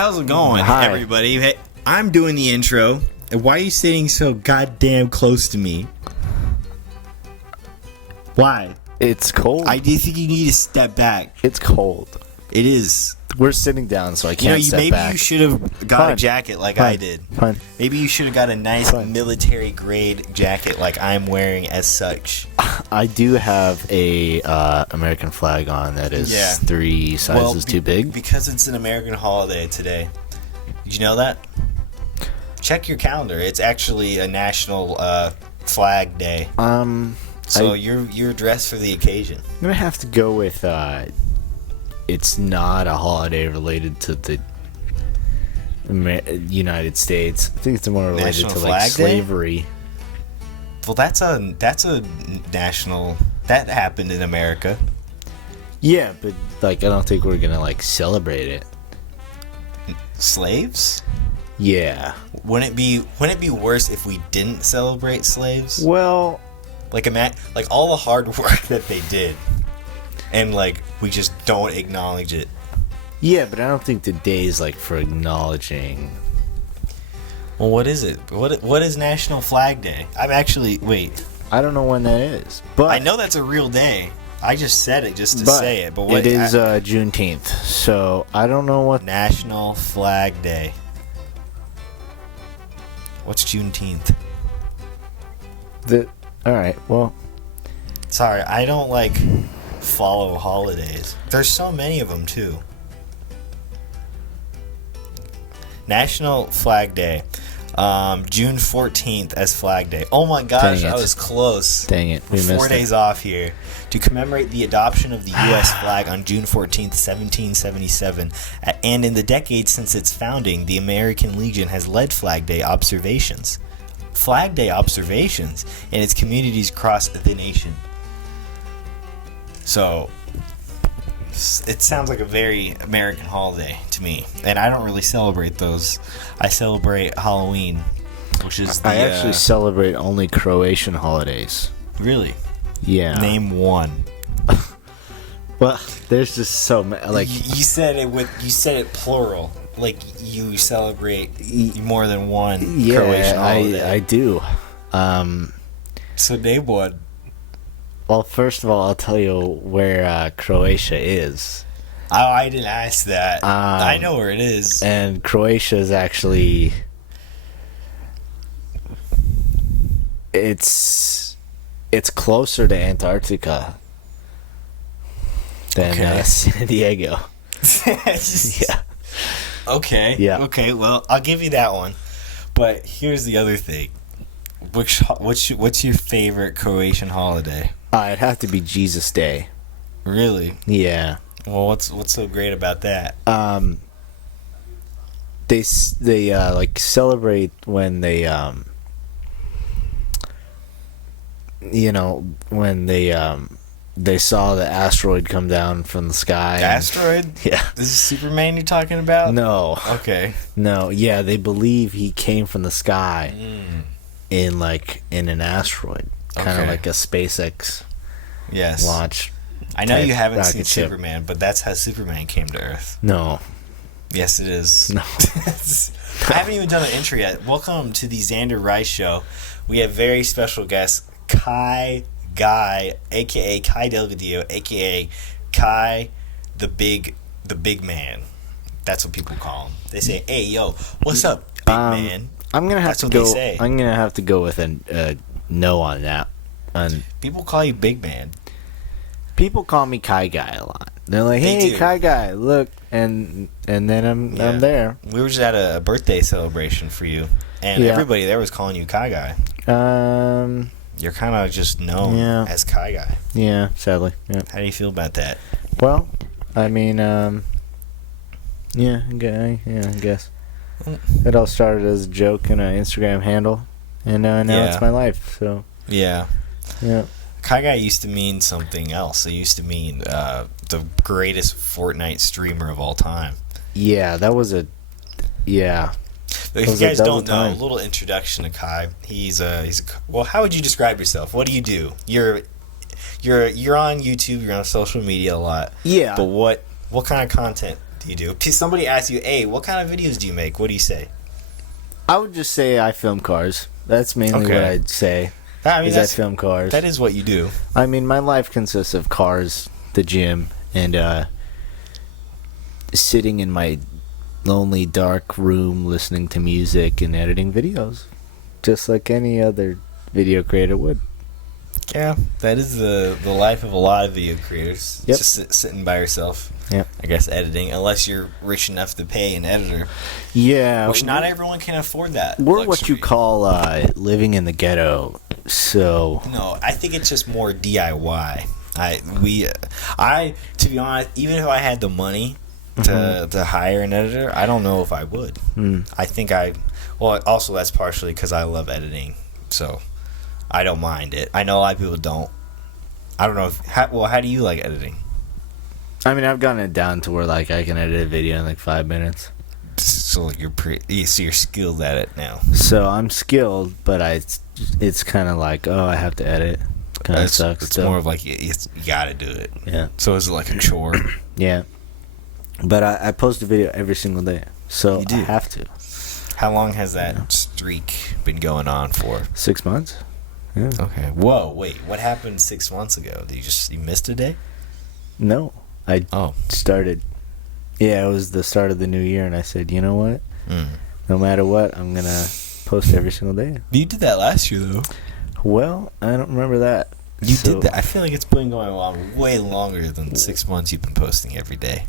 how's it going, Hi. everybody? Hey, I'm doing the intro. And why are you sitting so goddamn close to me? Why? It's cold. I do think you need to step back. It's cold. It is. We're sitting down, so I can't step maybe back. you should have got Fine. a jacket like Fine. I did. Fine. Maybe you should have got a nice Fine. military grade jacket like I'm wearing as such. I do have a American flag on that is 3 sizes too big. Because it's an American holiday today. Did you know that? Check your calendar. It's actually a national flag day. So you're dressed for the occasion. I'm gonna have to go with it's not a holiday related to the United States. I think it's more related National to Flag like Day? slavery. Well, that's a national that happened in America. Yeah, but like I don't think we're gonna like celebrate it. Slaves? Yeah. Wouldn't it be worse if we didn't celebrate slaves? Well, Like all the hard work that they did, and like we just don't acknowledge it. yeah, but I don't think the day is like for acknowledging. Well, what is it? What is National Flag Day? Wait. I don't know when that is, but I know that's a real day. I just said it just to say it, but what it is Juneteenth, so I don't know what. National Flag Day. What's Juneteenth? All right, well, Sorry, I don't like follow holidays. There's so many of them too. National Flag Day. June 14th as Flag Day. Oh my gosh, I was close. Dang it, we missed 4 days off here. To commemorate the adoption of the U.S. flag on June 14th, 1777, and in the decades since its founding, the American Legion has led Flag Day observations. Flag Day observations in its communities across the nation. So, it sounds like a very American holiday to me, and I don't really celebrate those. I celebrate Halloween, which is I actually celebrate only Croatian holidays. Really? Yeah. Name one. Well, there's just so many. Like you said it plural. Like you celebrate more than one Croatian holiday. I do. So name one. Well, first of all, I'll tell you where Croatia is. Oh, I didn't ask that. I know where it is. And Croatia is actually... It's closer to Antarctica than San Diego. Yeah. Okay. Yeah. Okay, well, I'll give you that one. But here's the other thing. What's your favorite Croatian holiday? It'd have to be Jesus Day. Really? Yeah. Well, what's so great about that? They like celebrate when they when they saw the asteroid come down from the sky. The asteroid? Yeah. This is Superman you're talking about? No. Okay. No. Yeah, they believe he came from the sky in an asteroid, kind of like a SpaceX launch. I know you haven't seen rocket ship. Superman, but that's how Superman came to Earth. No. Yes, it is. No. I haven't even done an intro yet. Welcome to the Zander Rice Show. We have very special guest, Kai Guy, a.k.a. Kai Delgadillo, a.k.a. Kai the big man. That's what people call him. They say, hey, yo, what's up, big man? I'm gonna have That's to what go. they say. I'm gonna have to go with a no on that. And People call you big man. people call me Kai Guy a lot. They're like, They "Hey, do. Kai Guy, look," and then I'm there. We were just at a birthday celebration for you, and everybody there was calling you Kai Guy. You're kind of just known as Kai Guy. Yeah, sadly. Yeah. How do you feel about that? Well, I mean, I guess. It all started as a joke and an Instagram handle, and now it's my life. So Yeah. yeah. Kai Guy used to mean something else. It used to mean the greatest Fortnite streamer of all time. Yeah, that was a. Yeah. But if you guys don't know, a little introduction to Kai. Well, how would you describe yourself? What do you do? You're on YouTube. You're on social media a lot. Yeah. But what kind of content do you do? If somebody asks you, hey, what kind of videos do you make? What do you say? I would just say I film cars. That's mainly what I'd say. I film cars. That is what you do. I mean, my life consists of cars, the gym, and sitting in my lonely, dark room listening to music and editing videos. Just like any other video creator would. Yeah, that is the life of a lot of video creators. Yep. Just sitting by yourself. Yep. I guess editing, unless you're rich enough to pay an editor. Yeah. Which not everyone can afford that. We're luxury. what you call living in the ghetto. So. No, I think it's just more DIY. To be honest, even if I had the money to hire an editor, I don't know if I would. I think also that's partially because I love editing, so I don't mind it. I know a lot of people don't. I don't know how do you like editing? I mean, I've gotten it down to where like I can edit a video in like 5 minutes. So like you're skilled at it now. So I'm skilled, but it's kind of like, oh, I have to edit. Kind of sucks. It's more of like you gotta do it. Yeah. So is it like a chore? Yeah. But I post a video every single day, so I have to. How long has that streak been going on for? 6 months. Yeah. Okay. Whoa. Wait. What happened 6 months ago? Did you missed a day? No. I started. Yeah, it was the start of the new year, and I said, you know what? No matter what, I'm gonna post every single day. You did that last year, though. Well, I don't remember that. You did that. I feel like it's been going on way longer than 6 months. You've been posting every day.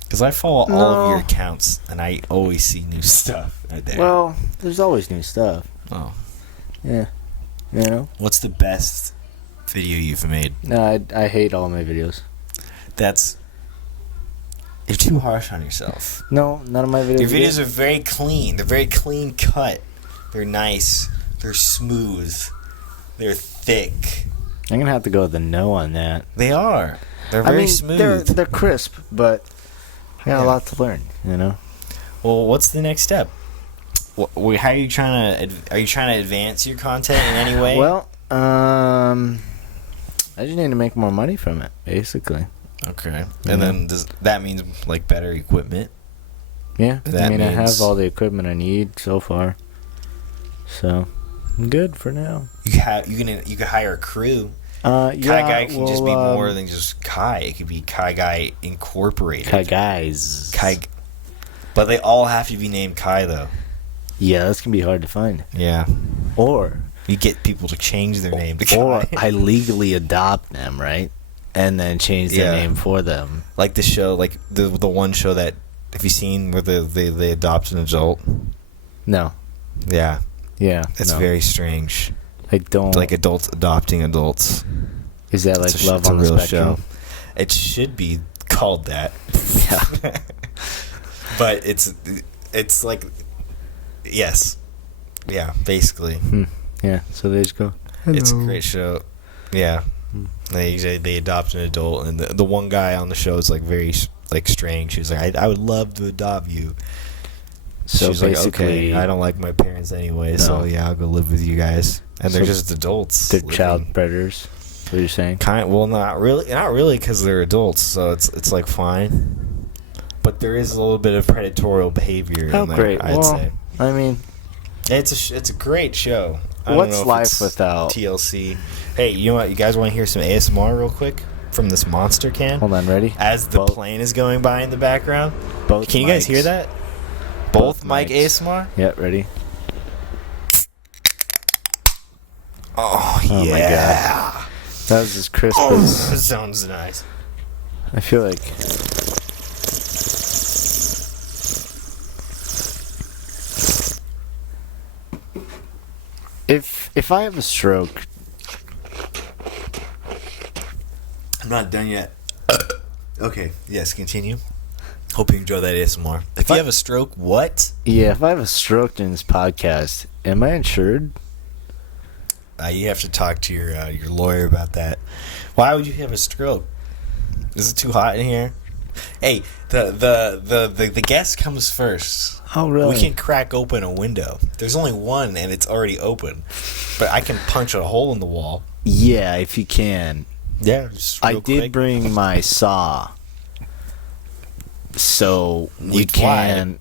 Because I follow all of your accounts, and I always see new stuff right there. Well, there's always new stuff. Oh. Yeah. You know? What's the best video you've made? No, I hate all my videos. You're too harsh on yourself. No, none of my videos. Your videos are very clean. They're very clean cut. They're nice. They're smooth. They're thick. I'm gonna have to go with a no on that. They are. They're very smooth. They're crisp, but I got a lot to learn. You know. Well, what's the next step? How are you trying to advance your content in any way? Well, I just need to make more money from it, basically. Okay. And then does that mean like better equipment? Yeah. I have all the equipment I need so far. So, I'm good for now. You could hire a crew. Kai Guy can just be more than just Kai. It could be Kai Guy Incorporated. Kai Guys. But they all have to be named Kai, though. Yeah, that's going to be hard to find. Yeah. Or you get people to change their name to Kai. Or I legally adopt them, right? And then change their name for them. Like the show, like the one show that, have you seen where they adopt an adult? No. Yeah. Yeah. It's very strange. I don't. Like adults adopting adults. Is that like Love on the Spectrum? Show. It should be called that. Yeah. But it's like, yes. Yeah, basically. Yeah, so they just go, hello. It's a great show. Yeah. They adopt an adult, and the one guy on the show is like very like strange. She's like, I would love to adopt you. So she's like, okay, I don't like my parents anyway, so yeah, I'll go live with you guys. And they're just adults. They're child predators. What you're saying? Well, not really, because they're adults. So it's like fine, but there is a little bit of predatory behavior. Oh, in there, great! I'd say. I mean, it's a great show. What's life without TLC? Hey, you know what? You guys want to hear some ASMR real quick from this monster can? Hold on, ready? As the plane is going by in the background. Can you guys hear that? Both mic ASMR? Yeah, ready? Oh yeah. My God. That was as crisp as... That sounds nice. I feel like... If I have a stroke... I'm not done yet. Okay, yes, continue. Hope you enjoy that ASMR. If you have a stroke, what? Yeah, if I have a stroke during this podcast, am I insured? You have to talk to your lawyer about that. Why would you have a stroke? Is it too hot in here? Hey, the guest comes first. Oh, really? We can crack open a window. There's only one, and it's already open. But I can punch a hole in the wall. Yeah, if you can. Yeah, just real quick. Bring my saw. So we can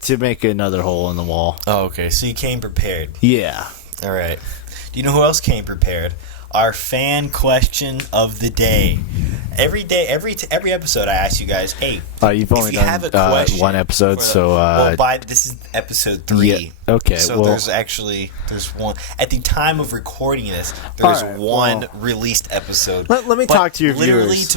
to make another hole in the wall. Oh, okay. So you came prepared. Yeah. All right. Do you know who else came prepared? Our fan question of the day. Every day, every episode, I ask you guys, hey, you've only done one episode, this is episode 3. Yeah, okay. So there's one at the time of recording this. There's one released episode. Let me talk to your viewers.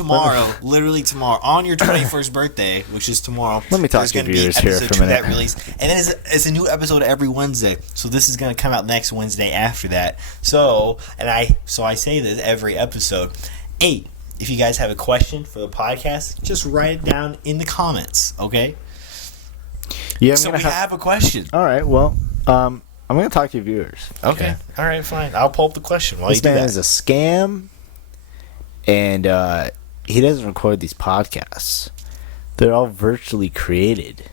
Literally tomorrow, on your 21st birthday, which is tomorrow. Let me talk to your viewers here for a minute. That release, and then it's a new episode every Wednesday. So this is going to come out next Wednesday after that. So I say this every episode. 8. If you guys have a question for the podcast, just write it down in the comments, okay? Yeah, we have a question. All right, well, I'm going to talk to your viewers. Okay. All right, fine. I'll pull up the question while you do that. This man is a scam, and he doesn't record these podcasts. They're all virtually created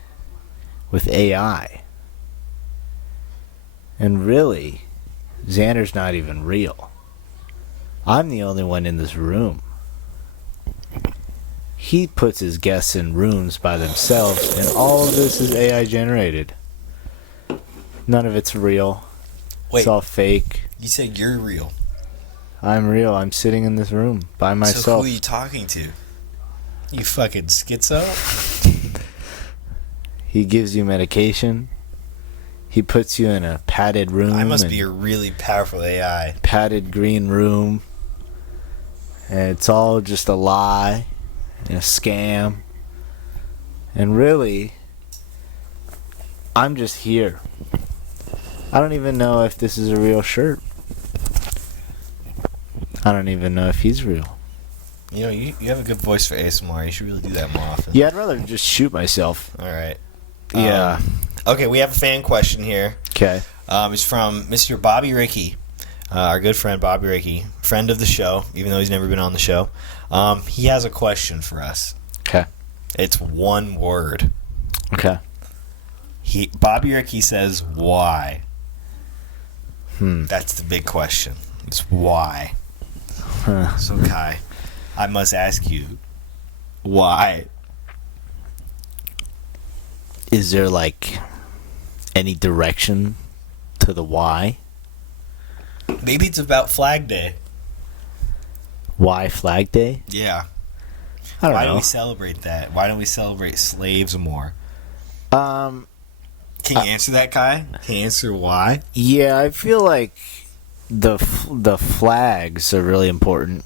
with AI. And really, Xander's not even real. I'm the only one in this room. He puts his guests in rooms by themselves, and all of this is AI generated. None of it's real. Wait, it's all fake. You said you're real. I'm real. I'm sitting in this room by myself. So who are you talking to? You fucking schizo? He gives you medication. He puts you in a padded room. I must be a really powerful AI. Padded green room. And it's all just a lie and a scam. And really, I'm just here. I don't even know if this is a real shirt. I don't even know if he's real. You know, you have a good voice for ASMR. You should really do that more often. Yeah, I'd rather just shoot myself. All right. Yeah. Okay, we have a fan question here. Okay. It's from Mr. Bobby Ricky. Our good friend Bobby Ricky, friend of the show, even though he's never been on the show. He has a question for us. Okay. It's one word. Okay. Bobby Ricky says, why? That's the big question. It's why. Huh. So, Kai, I must ask you, why? Is there, like, any direction to the why? Maybe it's about Flag Day. Why Flag Day? Yeah. I don't know. Why do we celebrate that? Why don't we celebrate slaves more? Can you answer that, Kai? Can you answer why? Yeah, I feel like the flags are really important.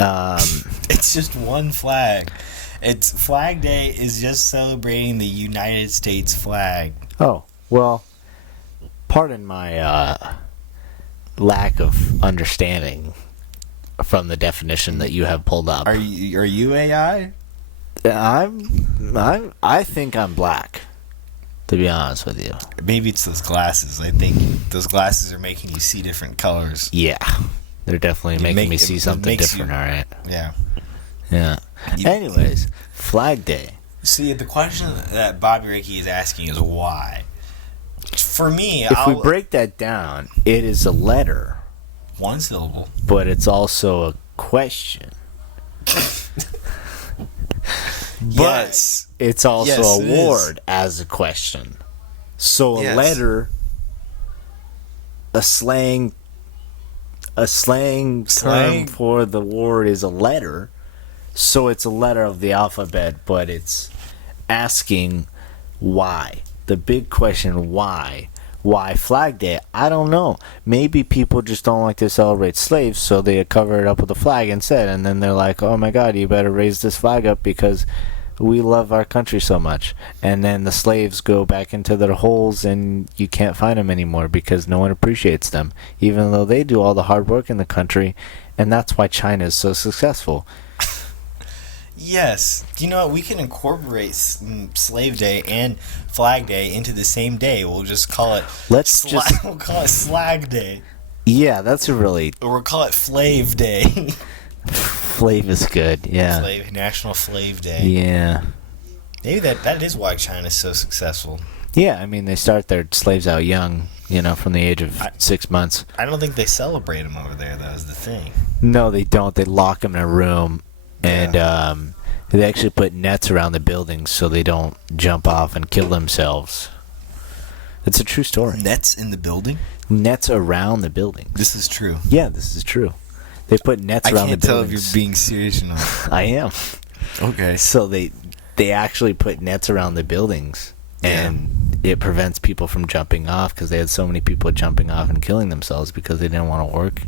It's just one flag. It's Flag Day is just celebrating the United States flag. Oh, well, pardon my lack of understanding from the definition that you have pulled up. Are you AI? I think I'm black, to be honest with you. Maybe it's those glasses. I think those glasses are making you see different colors. Yeah, they're definitely making me see something different. All right. Yeah. Yeah. Anyways, Flag Day. See, the question that Bobby Ricky is asking is why. For me, if we break that down, it is a letter. One syllable. But it's also a question. Yes. But it's also a word as a question. So a letter, a slang term for the word is a letter. So it's a letter of the alphabet, but it's asking why. The big question, why? Why Flag Day? I don't know. Maybe people just don't like to celebrate slaves, so they cover it up with a flag instead. And then they're like, oh my God, you better raise this flag up because we love our country so much. And then the slaves go back into their holes and you can't find them anymore because no one appreciates them, even though they do all the hard work in the country. And that's why China is so successful. Yes. Do you know what? We can incorporate Slave Day and Flag Day into the same day. We'll just call it we'll call it Slag Day. Yeah, that's a really... Or we'll call it Flav Day. Flav is good, yeah. National Flav Day. Yeah. Maybe that is why China's so successful. Yeah, I mean, they start their slaves out young, from the age of 6 months. I don't think they celebrate them over there, though, is the thing. No, they don't. They lock them in a room. And They actually put nets around the buildings so they don't jump off and kill themselves. It's a true story. Nets in the building? Nets around the buildings. This is true. Yeah, this is true. They put nets around the buildings. I can't tell if you're being serious or not. I am. Okay. So they actually put nets around the buildings, and it prevents people from jumping off because they had so many people jumping off and killing themselves because they didn't want to work.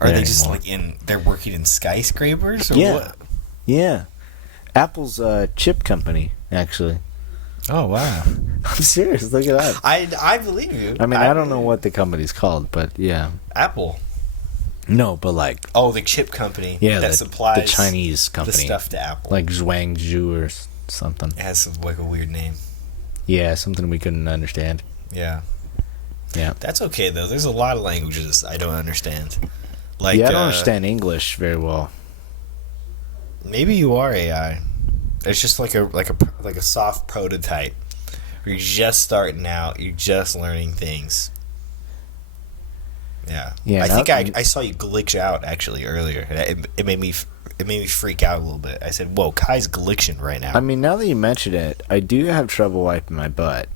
Are they just like they're working in skyscrapers or what? Yeah. Apple's chip company, actually. Oh, wow. I'm serious. Look at that. I believe you. I mean, I don't know what the company's called, but yeah. Apple. No, but like... Oh, the chip company that supplies the Chinese company. The stuff to Apple. Like Zhuangzhou or something. It has like a weird name. Yeah, something we couldn't understand. Yeah. Yeah. That's okay, though. There's a lot of languages I don't understand. Like, I don't understand English very well. Maybe you are AI. It's just like a soft prototype. You're just starting out. You're just learning things. Yeah. I think I saw you glitch out actually earlier. It made me freak out a little bit. I said, "Whoa, Kai's glitching right now." I mean, now that you mention it, I do have trouble wiping my butt.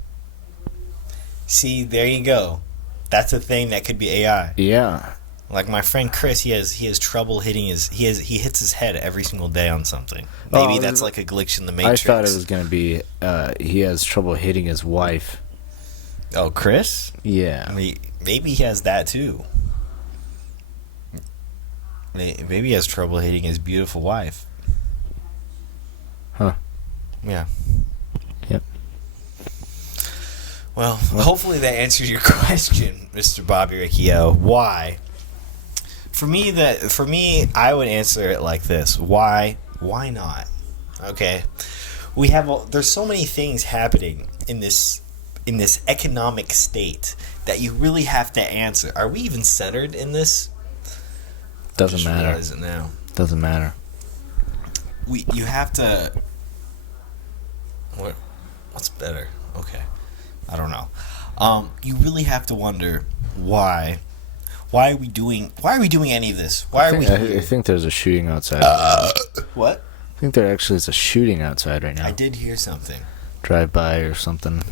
See, there you go. That's a thing that could be AI. Yeah. Like my friend Chris, he has trouble hitting he hits his head every single day on something. Maybe that's like a glitch in the Matrix. I thought it was going to be he has trouble hitting his wife. Oh, Chris? Yeah. Maybe he has that too. Maybe he has trouble hitting his beautiful wife. Huh. Yeah. Yep. Well, hopefully that answers your question, Mr. Bobby Riccio. Why? For me, I would answer it like this: Why not? Okay, there's so many things happening in this economic state that you really have to answer. Are we even centered in this? Doesn't matter. Realize it now. Doesn't matter. You have to. What's better? Okay, I don't know. You really have to wonder why. Why are we doing any of this? I think there's a shooting outside. What? I think there actually is a shooting outside right now. I did hear something. Drive by or something.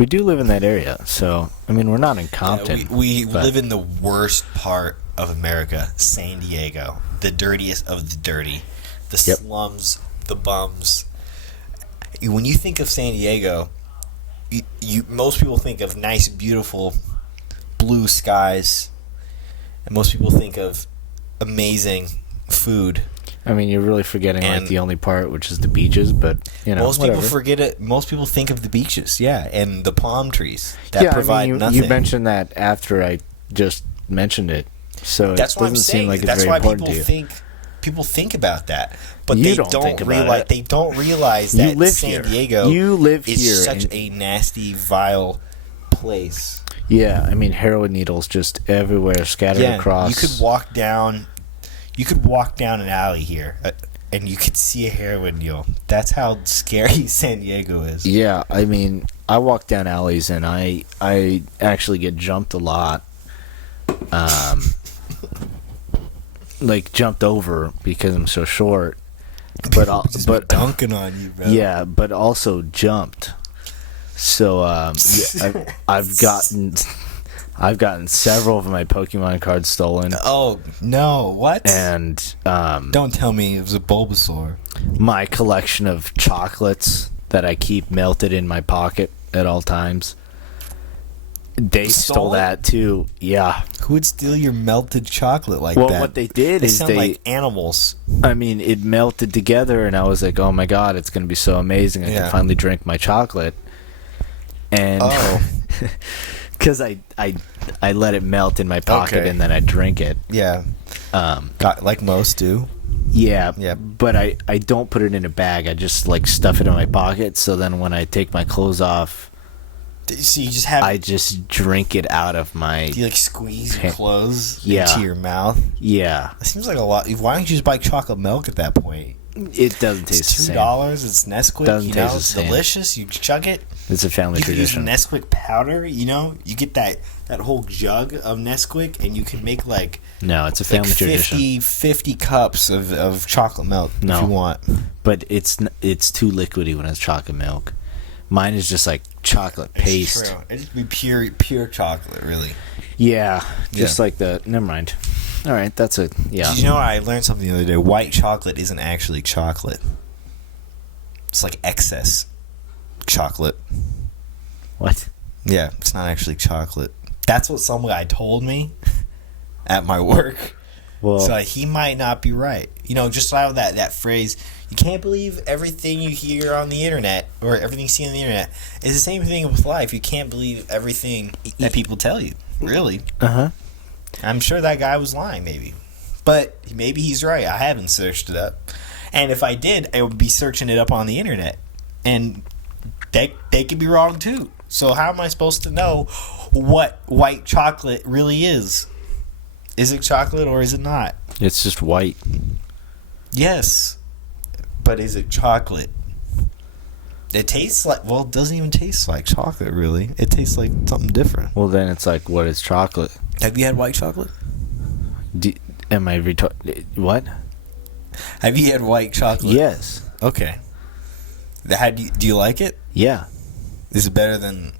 We do live in that area, so I mean we're not in Compton. Yeah, we live in the worst part of America, San Diego, the dirtiest of the dirty, the slums, the bums. When you think of San Diego, most people think of nice, beautiful blue skies, and most people think of amazing food. I mean, you're really forgetting like the only part, which is the beaches, but you know, people forget it. Most people think of the beaches, and the palm trees that provide nothing. You mentioned that after I just mentioned it, so that's it what I'm doesn't saying. seem like it's that's very why important to you. People think about that, but they don't realize they don't realize that San Diego is such a nasty, vile place. Yeah, I mean heroin needles just everywhere, scattered across. You could walk down an alley here, and you could see a heroin needle. That's how scary San Diego is. Yeah, I mean, I walk down alleys and I actually get jumped a lot. Like jumped over because I'm so short. But dunking on you, bro. Yeah, but also jumped. So I've gotten several of my Pokemon cards stolen. Oh no! What? And don't tell me it was a Bulbasaur. My collection of chocolates that I keep melted in my pocket at all times. They stole that too. Yeah. Who would steal your melted chocolate like that? Well, what they did is sound like animals. I mean, it melted together, and I was like, "Oh my god, it's going to be so amazing! I can finally drink my chocolate." And because I let it melt in my pocket and then I drink it. Yeah. Like most do. Yeah. Yeah. But I don't put it in a bag. I just like stuff it in my pocket. So then when I take my clothes off, so you just have. I just drink it out of my. Do you like squeeze your clothes into your mouth? Yeah. It seems like a lot. Why don't you just buy chocolate milk at that point? It doesn't taste the same. $2. It's Nesquik. Doesn't You know, taste the it's same. delicious. You chug it. It's a family You can use tradition. Nesquik powder. You know, you get that whole jug of Nesquik, and you can make like No, it's a family tradition. 50 cups of chocolate milk if No. you want. But it's too liquidy when it's chocolate milk. Mine is just like chocolate paste. It's true. It just be pure chocolate, really. Yeah, just Yeah. like the. Never mind. All right, that's it. Yeah. Did you know I learned something the other day? White chocolate isn't actually chocolate. It's like excess chocolate. What? Yeah, it's not actually chocolate. That's what some guy told me at my work. Well, So he might not be right. You know, just like that phrase, you can't believe everything you hear on the internet or everything you see on the internet. It's the same thing with life. You can't believe everything that people tell you. Really. uh-huh. I'm sure that guy was lying, maybe. But maybe he's right. I haven't searched it up. And if I did, I would be searching it up on the internet. And they could be wrong too. So how am I supposed to know what white chocolate really is? Is it chocolate or is it not? It's just white. Yes. But is it chocolate? It tastes like, well, it doesn't even taste like chocolate, really. It tastes like something different. Well, then it's like, what is chocolate? Have you had white chocolate? Am I what? Have you had white chocolate? Yes. Okay. Do you like it? Yeah. Is it better than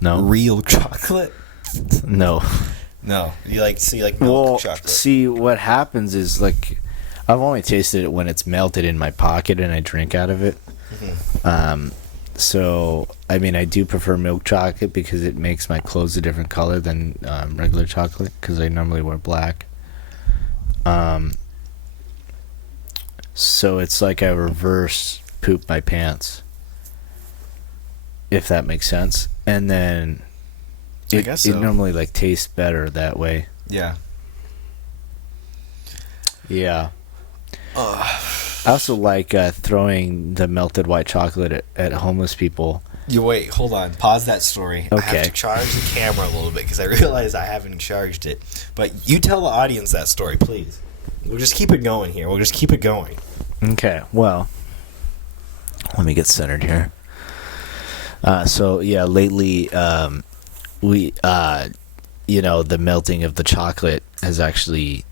No. real chocolate? No. No. You like milk Well, chocolate. see, what happens is, like, I've only tasted it when it's melted in my pocket and I drink out of it. Mm-hmm. So, I mean, I do prefer milk chocolate because it makes my clothes a different color than regular chocolate because I normally wear black. So it's like I reverse poop my pants, if that makes sense. And then I it, guess so. it normally like tastes better that way. Yeah. Yeah. I also like throwing the melted white chocolate at homeless people. You wait, hold on. Pause that story. I have Okay. to charge the camera a little bit because I realize I haven't charged it. But you tell the audience that story, please. We'll just keep it going here. We'll just keep it going. Okay, well, let me get centered here. So yeah, lately, we, the melting of the chocolate has actually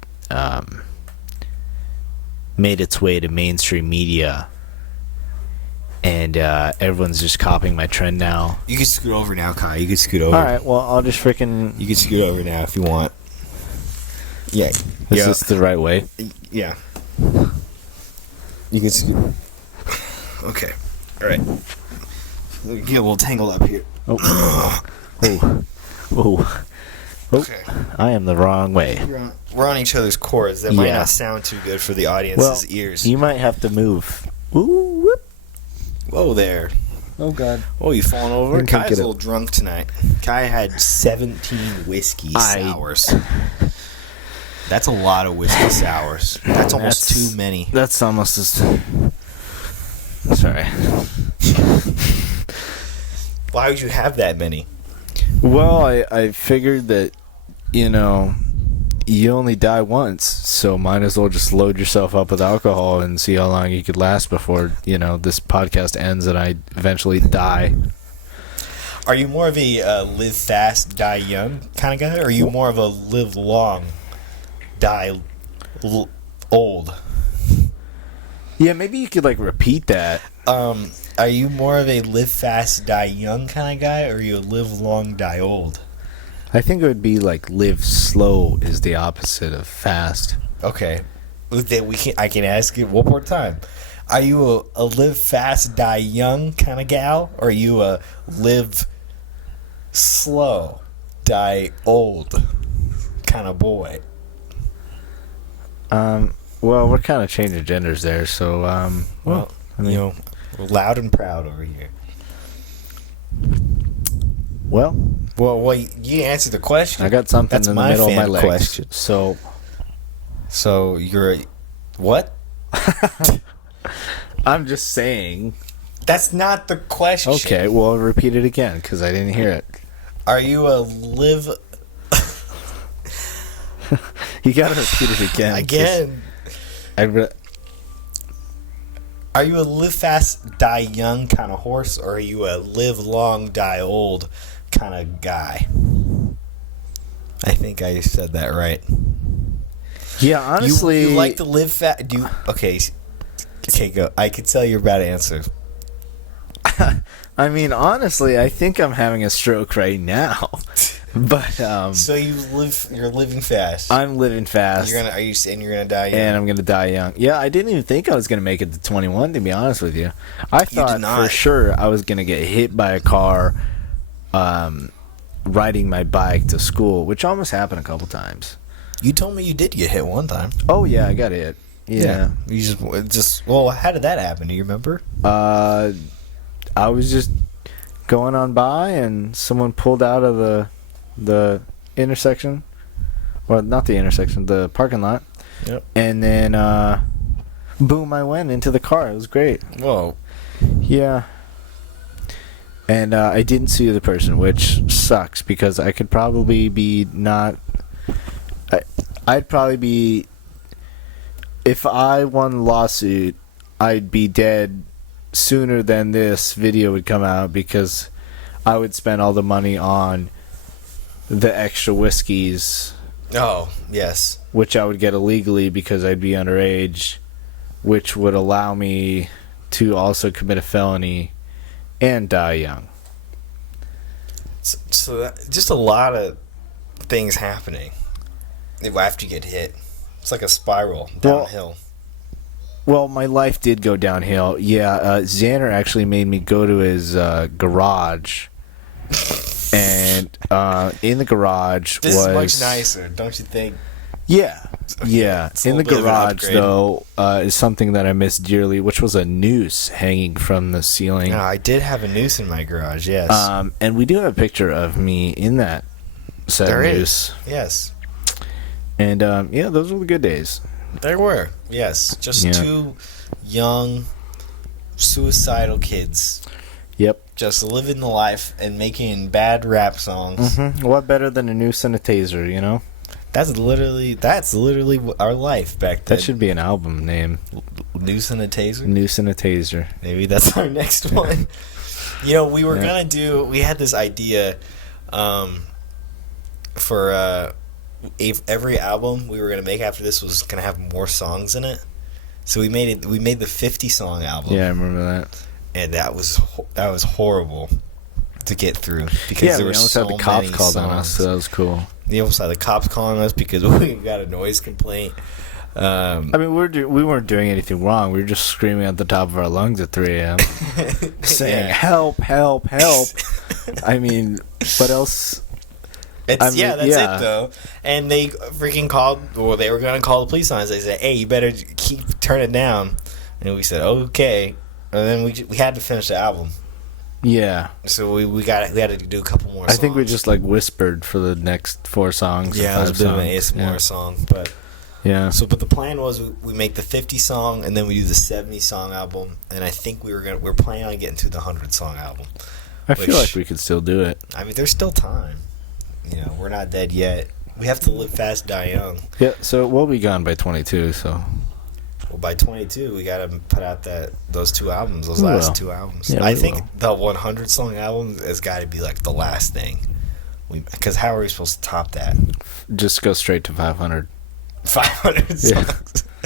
made its way to mainstream media, and everyone's just copying my trend now. You can scoot over now, Kai. You can scoot over. All right, well, I'll just freaking. You can scoot over now if you want. Yeah. Is this the right way? Yeah. You can scoot. Okay. All right. Get a little tangled up here. Oh, oh, oh. Okay. I am the wrong way. We're on each other's cords. That might Yeah. not sound too good for the audience's ears. You might have to move. Ooh, whoop. Whoa there. Oh God. Oh, you falling over? I can't Kai's get a little drunk tonight. Kai had 17 whiskey sours. That's a lot of whiskey sours. That's almost too many. That's almost as. Sorry. Why would you have that many? Well, I figured that, you only die once, so might as well just load yourself up with alcohol and see how long you could last before, this podcast ends and I eventually die. Are you more of a live fast, die young kind of guy? Or are you more of a live long, die old? Yeah, maybe you could, repeat that. Are you more of a live fast, die young kind of guy? Or are you a live long, die old? I think it would be live slow is the opposite of fast. Okay. I can ask it one more time. Are you a live fast, die young kind of gal? Or are you a live slow, die old kind of boy? Well, we're kind of changing genders there, so, Well, we're loud and proud over here. Well, you answered the question. I got something That's in the my middle of my fan legs. question. So you're what? I'm just saying. That's not the question. Okay, well, repeat it again because I didn't hear it. Are you a live You gotta repeat it again. again? Are you a live fast, die young kind of horse, or are you a live long, die old kind of guy? I think I said that right. Yeah, honestly, you like to live fast. Do you, okay, go. I can tell you're about to answer. I mean, honestly, I think I'm having a stroke right now. But so you're living fast. I'm living fast. Are you saying you're gonna die young? And I'm gonna die young. Yeah, I didn't even think I was gonna make it to 21. To be honest with you, I thought for sure I was gonna get hit by a car, riding my bike to school, which almost happened a couple times. You told me you did get hit one time. Oh yeah, I got hit. Yeah. You just well, how did that happen? Do you remember? I was just going on by, and someone pulled out of the intersection, or not the intersection, the parking lot. Yep. And then boom, I went into the car. It was great. Whoa. Yeah. And I didn't sue the person, which sucks because I could probably be not. I'd probably be. If I won a lawsuit, I'd be dead sooner than this video would come out because I would spend all the money on the extra whiskeys. Oh, yes. Which I would get illegally because I'd be underage, which would allow me to also commit a felony and die young. So just a lot of things happening after you get hit. It's like a spiral downhill. Well, my life did go downhill. Yeah, Zander actually made me go to his garage. And in the garage this is much nicer, don't you think? Yeah. Yeah. In the garage, though, is something that I miss dearly, which was a noose hanging from the ceiling. No, I did have a noose in my garage, yes. And we do have a picture of me in that said noose. Yes. And, yeah, those were the good days. There were, yes. Just two young, suicidal kids. Yep. Just living the life and making bad rap songs. Mm-hmm. What better than a noose and a taser, you know? That's literally our life back then. That should be an album name. Noose and a Taser? Noose and a Taser. Maybe that's our next one. You know, we had this idea for every album we were going to make after this was going to have more songs in it. So we made the 50 song album. Yeah, I remember that. And that was horrible to get through because there were so many songs. Yeah, we almost had the cops called on us, so that was cool. We almost had the cops calling us because we got a noise complaint. I mean, we weren't doing anything wrong. We were just screaming at the top of our lungs at 3 a.m. saying, "Help, help, help." I mean, what else? That's it, though. And they freaking called, or they were going to call the police on us. They said, "Hey, you better turn it down." And we said, "Okay." And then we had to finish the album. Yeah. So we had to do a couple more songs. I think we just whispered for the next 4 songs. Yeah, it was a bit of an ASMR song, but yeah. So, but the plan was we make the 50 song and then we do the 70 song album, and I think we're planning on getting to the 100 song album. I feel like we could still do it. I mean, there's still time. You know, we're not dead yet. We have to live fast, die young. Yeah. So we'll be gone by 22. So. Well, by 22, we got to put out those 2 albums, last 2 albums. Yeah, I think the 100 song album has got to be like the last thing. Because how are we supposed to top that? Just go straight to 500. 500 songs. Yeah.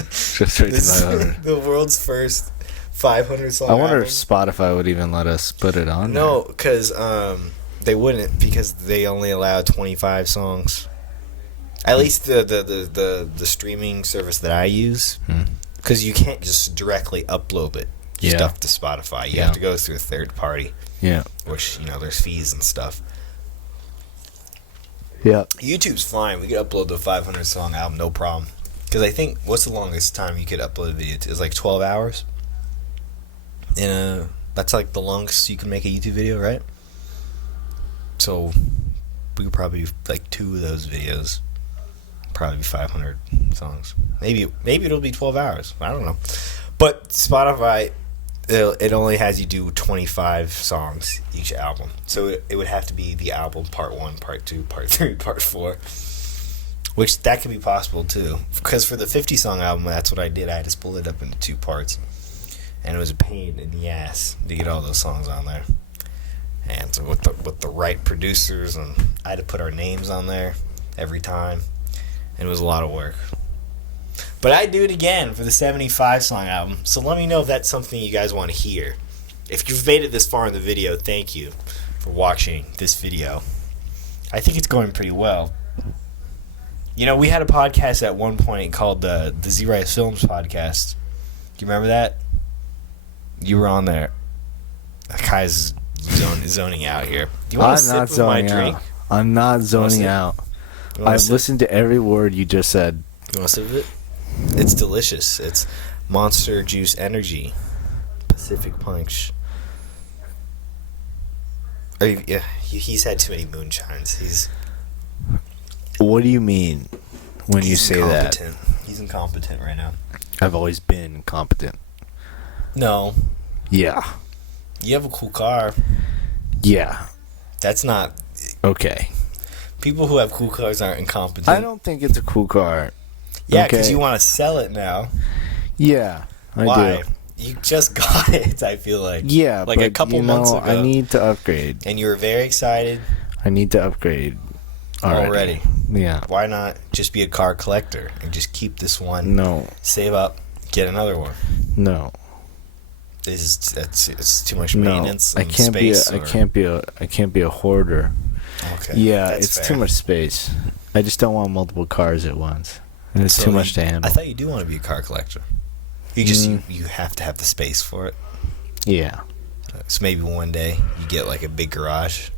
Just straight to 500. The world's first 500 song I wonder album. if Spotify would even let us put it on. No, because they wouldn't, because they only allow 25 songs. At least the streaming service that I use. Because you can't just directly upload stuff to Spotify. You have to go through a third party. Yeah. Which, there's fees and stuff. Yeah. YouTube's fine. We could upload the 500 song album, no problem. Because I think, what's the longest time you could upload a video to? It's like 12 hours. And that's like the longest you can make a YouTube video, right? So we could probably do like 2 of those videos. Probably 500 songs. Maybe it'll be 12 hours. I don't know. But Spotify, it only has you do 25 songs each album. So it would have to be the album part 1, part 2, part 3, part 4. Which that could be possible too. Because for the 50 song album, that's what I did. I had to split it up into 2 parts. and it was a pain in the ass to get all those songs on there. And so with the right producers, and I had to put our names on there every time, and it was a lot of work. But I'd do it again for the 75 song album, so let me know if that's something you guys want to hear. If you've made it this far in the video, thank you for watching this video. I think it's going pretty well. You know, we had a podcast at one point called the ZRice Films Podcast. Do you remember that? You were on there. Kai's zoning out here. Do you want to sip of my drink? I'm not zoning out. I've listened to every word you just said. You want to sip of it? It's delicious. It's Monster Juice Energy. Pacific Punch. Yeah, he's had too many moonshines. What do you mean when you say that? He's incompetent right now. I've always been incompetent. No. Yeah. You have a cool car. Yeah. That's not... Okay. People who have cool cars aren't incompetent. I don't think it's a cool car. Yeah, because you want to sell it now. Yeah, Why? do. You just got it, I feel like. Yeah, like a couple months ago. I need to upgrade. And you were very excited. I need to upgrade already. Yeah. Why not just be a car collector and just keep this one? No. Save up, get another one. No. It's too much maintenance. No, I can't space. I can't be a hoarder. Okay. Yeah, that's it's fair. too much space. I just don't want multiple cars at once. And it's too much to handle. I thought you do want to be a car collector. You just you have to have the space for it. Yeah. So maybe one day you get like a big garage,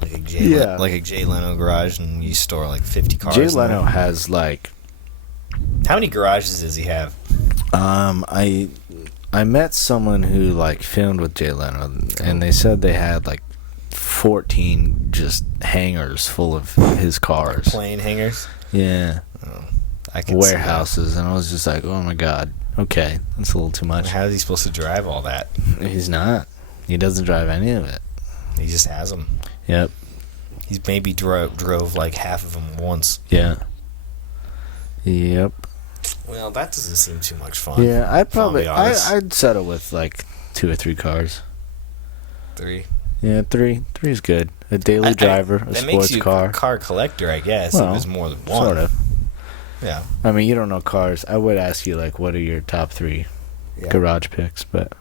like a Jay Leno garage, and you store like 50 cars. Jay Leno has like. How many garages does he have? I met someone who like filmed with Jay Leno, and they said they had like 14 just hangars full of his cars. Like plane hangars. Yeah. Oh, I can warehouses, and I was just like, oh my god, okay, that's a little too much. How is he supposed to drive all that? He's not. He doesn't drive any of it. He just has them. Yep. He's maybe drove like half of them once. Yeah. Yep. Well, that doesn't seem too much fun. Yeah, I'd settle with like 2 or 3 cars. 3. Yeah, 3. 3 is good. A daily driver, a that sports makes you car. A car collector, I guess. Well, it was more than one. Sort of. Yeah. I mean, you don't know cars. I would ask you like, what are your top 3 garage picks? But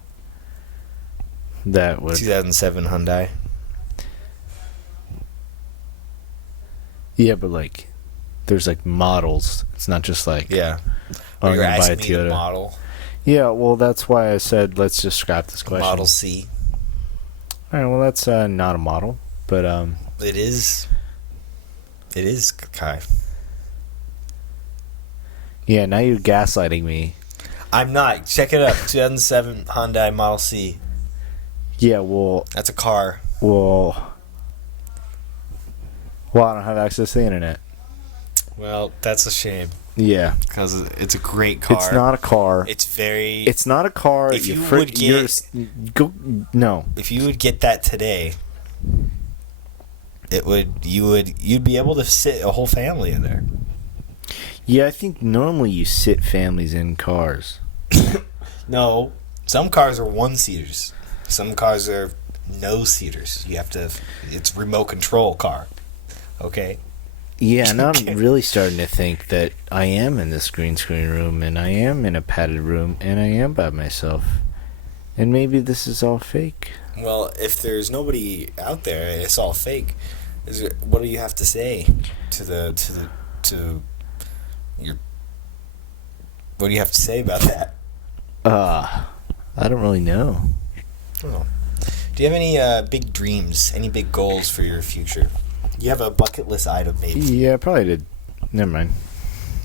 that would 2007 Hyundai. Yeah, but like, there's like models. It's not just like yeah. Oh, you're gonna buy a asking me the Toyota model. Yeah, well, that's why I said let's just scrap this question. Model C. All right, well, that's not a model, but It is. It is, Kai. Yeah, now you're gaslighting me. I'm not. Check it up. 2007 Hyundai Model C. Yeah, well, That's a car. Well, I don't have access to the internet. Well, that's a shame. Yeah, because it's a great car. It's not a car. It's not a car. If you would get no. If you would get that today, you'd be able to sit a whole family in there. Yeah, I think normally you sit families in cars. No, some cars are one-seaters. Some cars are no-seaters. You have to. It's remote control car. Okay. Yeah, now I'm really starting to think that I am in this green screen room, and I am in a padded room, and I am by myself. And maybe this is all fake. Well, if there's nobody out there, it's all fake. What do you have to say to your? What do you have to say about that? I don't really know. Oh. Do you have any big dreams? Any big goals for your future? You have a bucket list item, maybe. Yeah, I probably did. Never mind.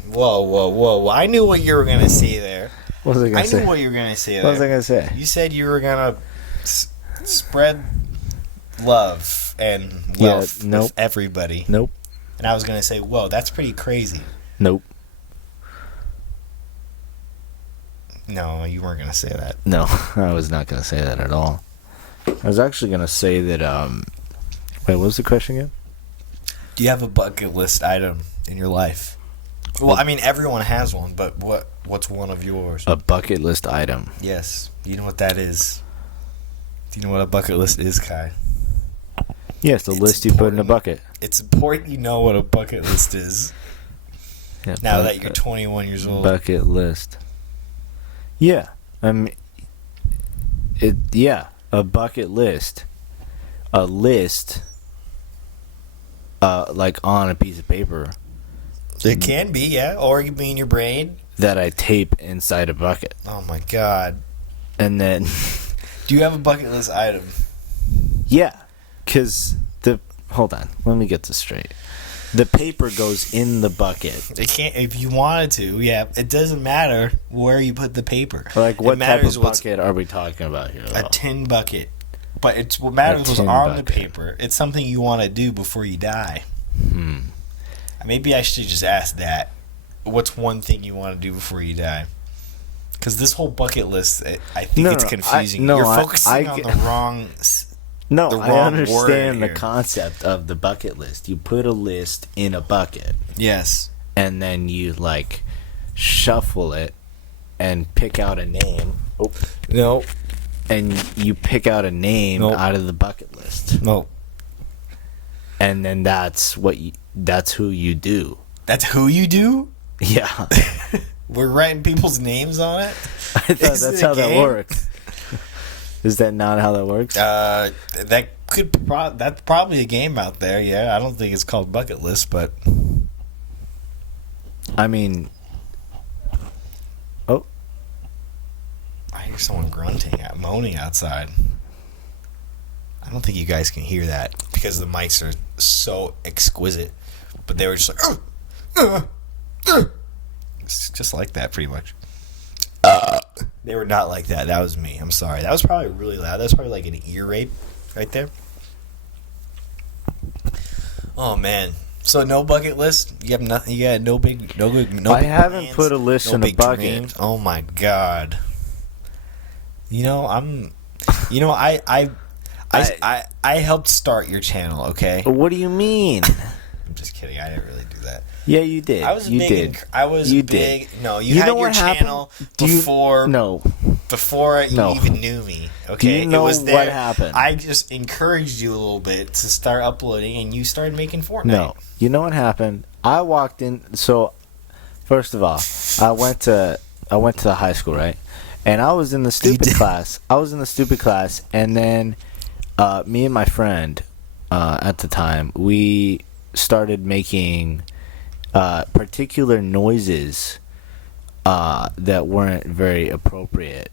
Whoa. I knew what you were going to say there. What was I going to say? I knew what you were going to say there. What was I going to say? You said you were going to spread love and wealth with everybody. Nope. And I was going to say, whoa, that's pretty crazy. Nope. No, you weren't going to say that. No, I was not going to say that at all. I was actually going to say that, wait, what was the question again? Do you have a bucket list item in your life? Well, I mean, everyone has one, but what's one of yours? A bucket list item. Yes. Do you know what that is? Do you know what a bucket list is, Kai? Yes, the list you put in a bucket. It's important you know what a bucket list is. Yeah, now that you're 21 years old. Bucket list. Yeah. I mean, a bucket list. A list, like on a piece of paper. It can be, yeah. Or you mean your brain. That I tape inside a bucket. Oh, my God. And then... Do you have a bucket list item? Yeah. Because hold on. Let me get this straight. The paper goes in the bucket. It can't, if you wanted to, yeah. It doesn't matter where you put the paper. Like, what type of bucket are we talking about here? A tin bucket. But what matters was on the paper. It's something you want to do before you die. Maybe I should just ask that. What's one thing you want to do before you die? Because this whole bucket list, I think it's confusing. You're focusing on the wrong... I understand the concept of the bucket list. You put a list in a bucket. Yes. And then you, like, shuffle it and pick out a name. Oh. No. And you pick out a name out of the bucket list. No. And then that's who you do. That's who you do? Yeah. We're writing people's names on it? I thought that's how that works. Is that not how that works? That's probably a game out there, yeah. I don't think it's called bucket list, but... I mean... Oh. I hear someone grunting, moaning outside. I don't think you guys can hear that because the mics are so exquisite. But they were just like... It's just like that, pretty much. They were not like that. That was me. I'm sorry. That was probably really loud. That was probably like an ear rape right there. Oh, man. So no bucket list? You have nothing? You got no big I haven't plans, put a list in a bucket. Dreams? Oh, my God. I helped start your channel, okay? What do you mean? I'm just kidding. I didn't really do that. Yeah, you did. I was you big. Did. I was you big. Did. No, you had your channel before. Before you even knew me. Okay, do you know it was there. What happened? I just encouraged you a little bit to start uploading, and you started making Fortnite. No, you know what happened? I walked in. So, first of all, I went to the high school, right? And I was in the stupid class. And then me and my friend at the time, we started making particular noises that weren't very appropriate.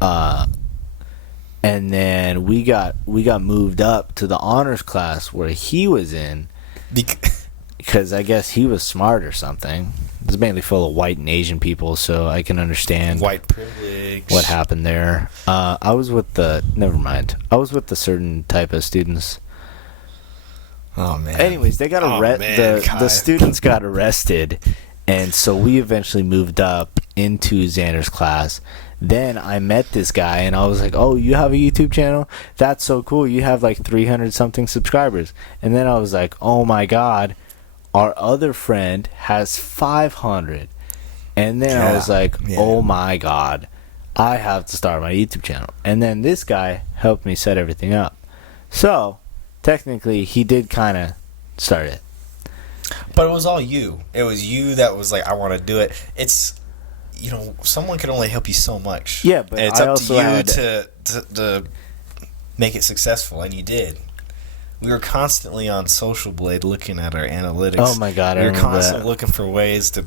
And then we got moved up to the honors class where he was in because I guess he was smart or something. It's mainly full of white and Asian people, so I can understand white privilege. What happened there. I was with the certain type of students. Oh man. Anyways, they got the students got arrested, and so we eventually moved up into Zander's class. Then I met this guy, and I was like, "Oh, you have a YouTube channel? That's so cool! You have like 300 something subscribers." And then I was like, "Oh my God, our other friend has 500." And then I was like, "Oh my God, I have to start my YouTube channel." And then this guy helped me set everything up. So technically, he did kind of start it. But it was all you. It was you that was like, I want to do it. It's, someone can only help you so much. Yeah, but it's up to you to make it successful, and you did. We were constantly on Social Blade looking at our analytics. Oh my God, we were constantly looking for ways to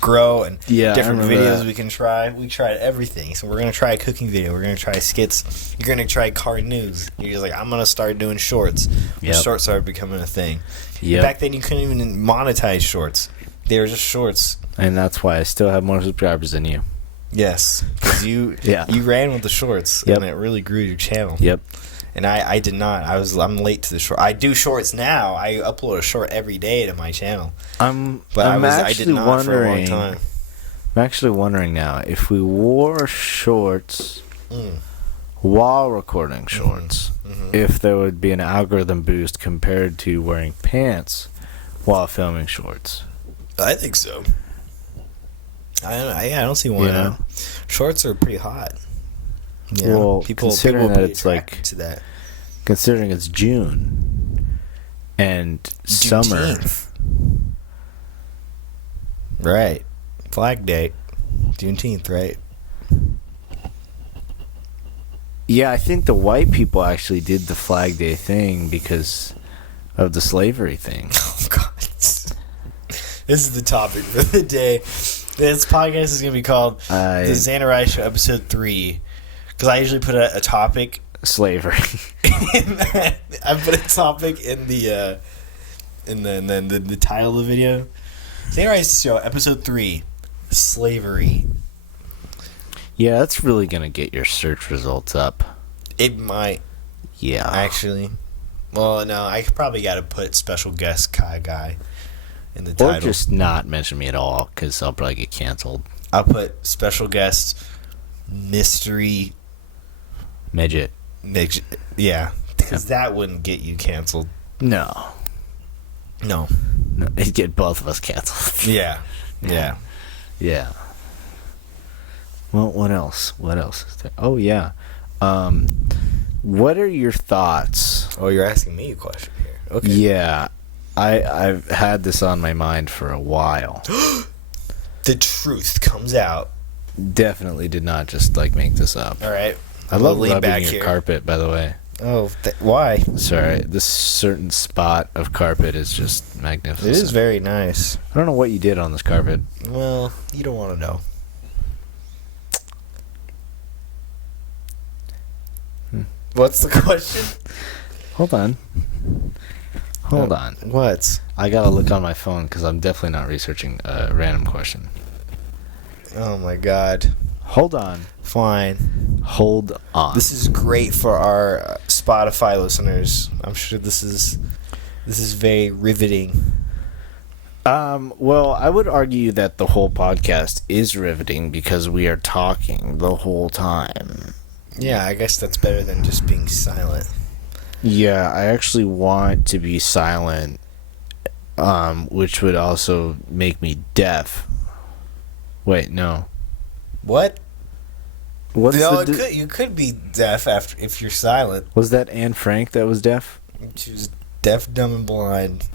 grow and different videos we can try. We tried everything. So we're going to try a cooking video. We're going to try skits. You're going to try car news. You're just like, I'm going to start doing shorts. Shorts started becoming a thing. Back then, you couldn't even monetize shorts. They were just shorts. And that's why I still have more subscribers than you. Yes. Because you ran with the shorts. And it really grew your channel. Yep. And I did not. I'm late to the short. I do shorts now. I upload a short every day to my channel. I did not for a long time. I'm actually wondering now if we wore shorts while recording shorts, if there would be an algorithm boost compared to wearing pants while filming shorts. I think so. I don't see why not. Shorts are pretty hot. Yeah, well, people considering that it's attracted to that. Considering it's June and summer. Right. Flag Day. Juneteenth, right? Yeah, I think the white people actually did the Flag Day thing because of the slavery thing. Oh, God. This is the topic for the day. This podcast is going to be called The Zander Rice Show, Episode 3. Because I usually put a topic. Slavery. I put a topic in the title of the video. Zander Rice Show, Episode 3. Slavery. Yeah, that's really going to get your search results up. It might. Yeah. Actually. Well, no, I probably got to put special guest Kai Guy in the title. Or just not mention me at all, because I'll probably get canceled. I'll put special guest mystery midget. Yeah, because that wouldn't get you canceled. No, it'd get both of us canceled. Yeah. Well, what else is there? Oh yeah, what are your thoughts? Oh, you're asking me a question here. Okay. Yeah, I've had this on my mind for a while. The truth comes out. Definitely did not just make this up. All right. I love rubbing your carpet, by the way. Oh, why? Sorry, this certain spot of carpet is just magnificent. It is very nice. I don't know what you did on this carpet. Well, you don't want to know. What's the question? Hold on. What? I gotta look on my phone because I'm definitely not researching a random question. Oh my God. Hold on. Fine. Hold on. This is great for our Spotify listeners. I'm sure this is very riveting. Well, I would argue that the whole podcast is riveting because we are talking the whole time. Yeah, I guess that's better than just being silent. Yeah, I actually want to be silent, which would also make me deaf. Wait, no. What? What's you could be deaf if you're silent. Was that Anne Frank that was deaf? She was deaf, dumb, and blind.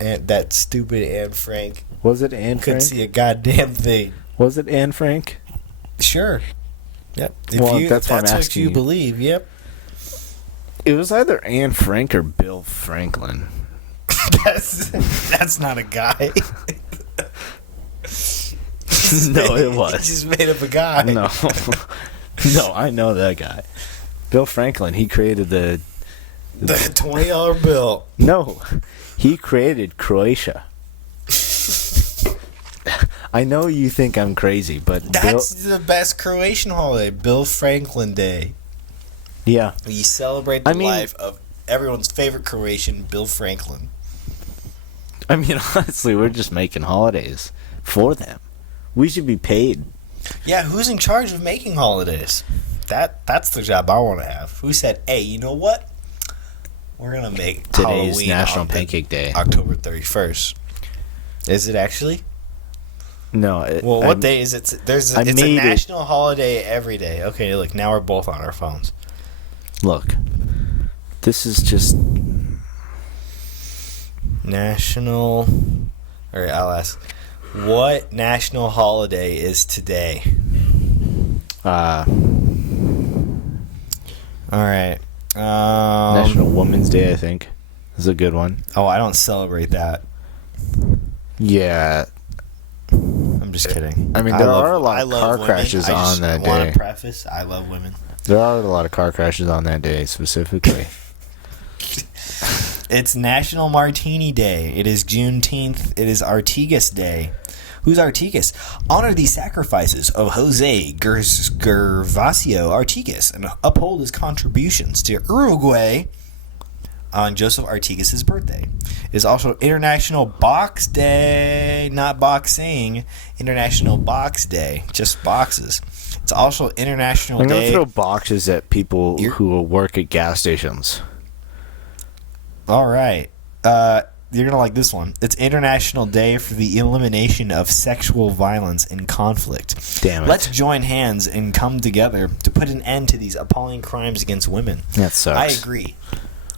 And that stupid Anne Frank. Was it Anne Frank? Couldn't see a goddamn thing. Was it Anne Frank? Sure. Yep. That's what you believe. Yep. It was either Anne Frank or Bill Franklin. That's not a guy. No, it was. He just made up a guy. No, I know that guy. Bill Franklin. He created the $20 bill. No, he created Croatia. I know you think I'm crazy, but that's the best Croatian holiday, Bill Franklin Day. Yeah. We celebrate the life of everyone's favorite Croatian, Bill Franklin. I mean, honestly, we're just making holidays for them. We should be paid. Yeah, who's in charge of making holidays? That's the job I want to have. Who said, hey, you know what? We're going to make today's Halloween National Pancake Day. October 31st. Is it actually? No. What day is it? It's a national holiday every day. Okay, look, now we're both on our phones. Look, this is just national. All right, I'll ask. What national holiday is today? All right. National Women's Day, I think, is a good one. Oh, I don't celebrate that. Yeah. I'm just kidding. I mean, there are a lot of car crashes on that day. I want to preface, I love women. There are a lot of car crashes on that day, specifically. It's National Martini Day. It is Juneteenth. It is Artigas Day. Who's Artigas? Honor the sacrifices of Jose Gervasio Artigas and uphold his contributions to Uruguay on Joseph Artigas' birthday. It is also International Box Day, not boxing. International Box Day, just boxes. It's also International I'm Day. going to throw boxes at people who will work at gas stations. All right. You're gonna like this one. It's International Day for the Elimination of Sexual Violence and Conflict. Damn it. Let's join hands and come together to put an end to these appalling crimes against women. That sucks. I agree.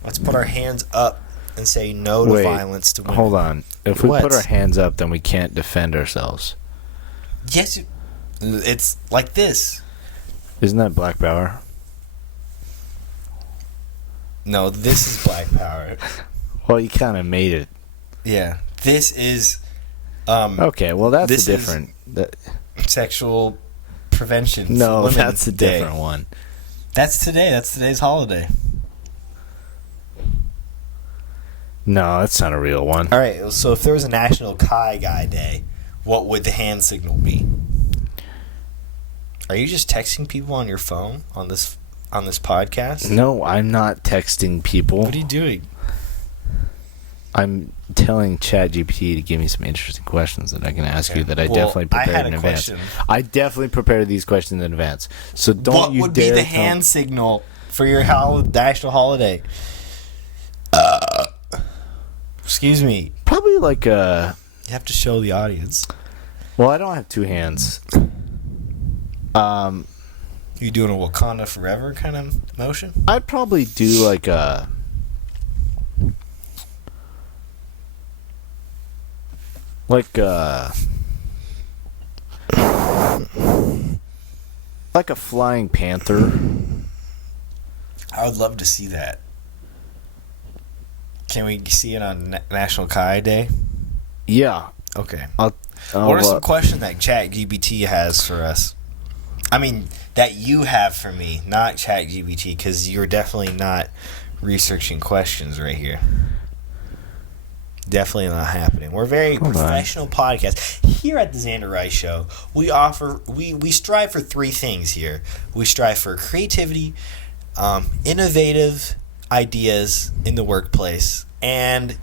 Let's put our hands up and say no to violence to women. Hold on. If we put our hands up, then we can't defend ourselves. Yes, it's like this. Isn't that Black Power? No, this is Black Power. Well, you kind of made it. Yeah, this is. Okay, well that's this a different. Sexual prevention. No, Women's that's a Day. different one. That's today. That's today's holiday. No, that's not a real one. All right. So if there was a National Kai Guy Day, what would the hand signal be? Are you just texting people on your phone on this podcast? No, I'm not texting people. What are you doing? I'm telling ChatGPT to give me some interesting questions that I can ask you that I definitely prepared in advance. Question. I definitely prepared these questions in advance. So don't what you would dare be the hand signal for your national holiday? Excuse me. Probably like a... You have to show the audience. Well, I don't have two hands. You doing a Wakanda Forever kind of motion? I'd probably do like a... Like a flying panther. I would love to see that. Can we see it on National Kai Day? Yeah. Okay. I'll what are some questions that ChatGPT has for us? I mean, that you have for me, not ChatGPT, because you're definitely not researching questions right here. Definitely not happening. We're a very professional podcast here at the Zander Rice Show. We strive for three things here. We strive for creativity, innovative ideas in the workplace, and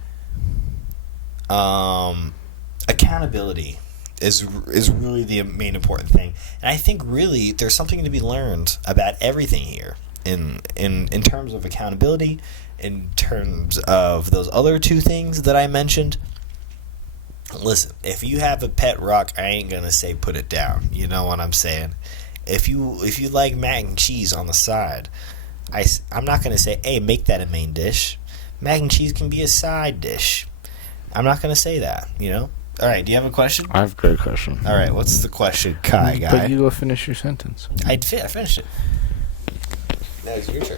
accountability is really the main important thing. And I think really there's something to be learned about everything here in terms of accountability, in terms of those other two things that I mentioned. Listen, if you have a pet rock, I ain't gonna say put it down. You know what I'm saying? If you like mac and cheese on the side, I'm not gonna say, hey, make that a main dish. Mac and cheese can be a side dish. I'm not gonna say that. You know. All right. Do you have a question? I have a great question. All right. What's the question, Kai guy? But you go finish your sentence. I finished it. Now it's your turn.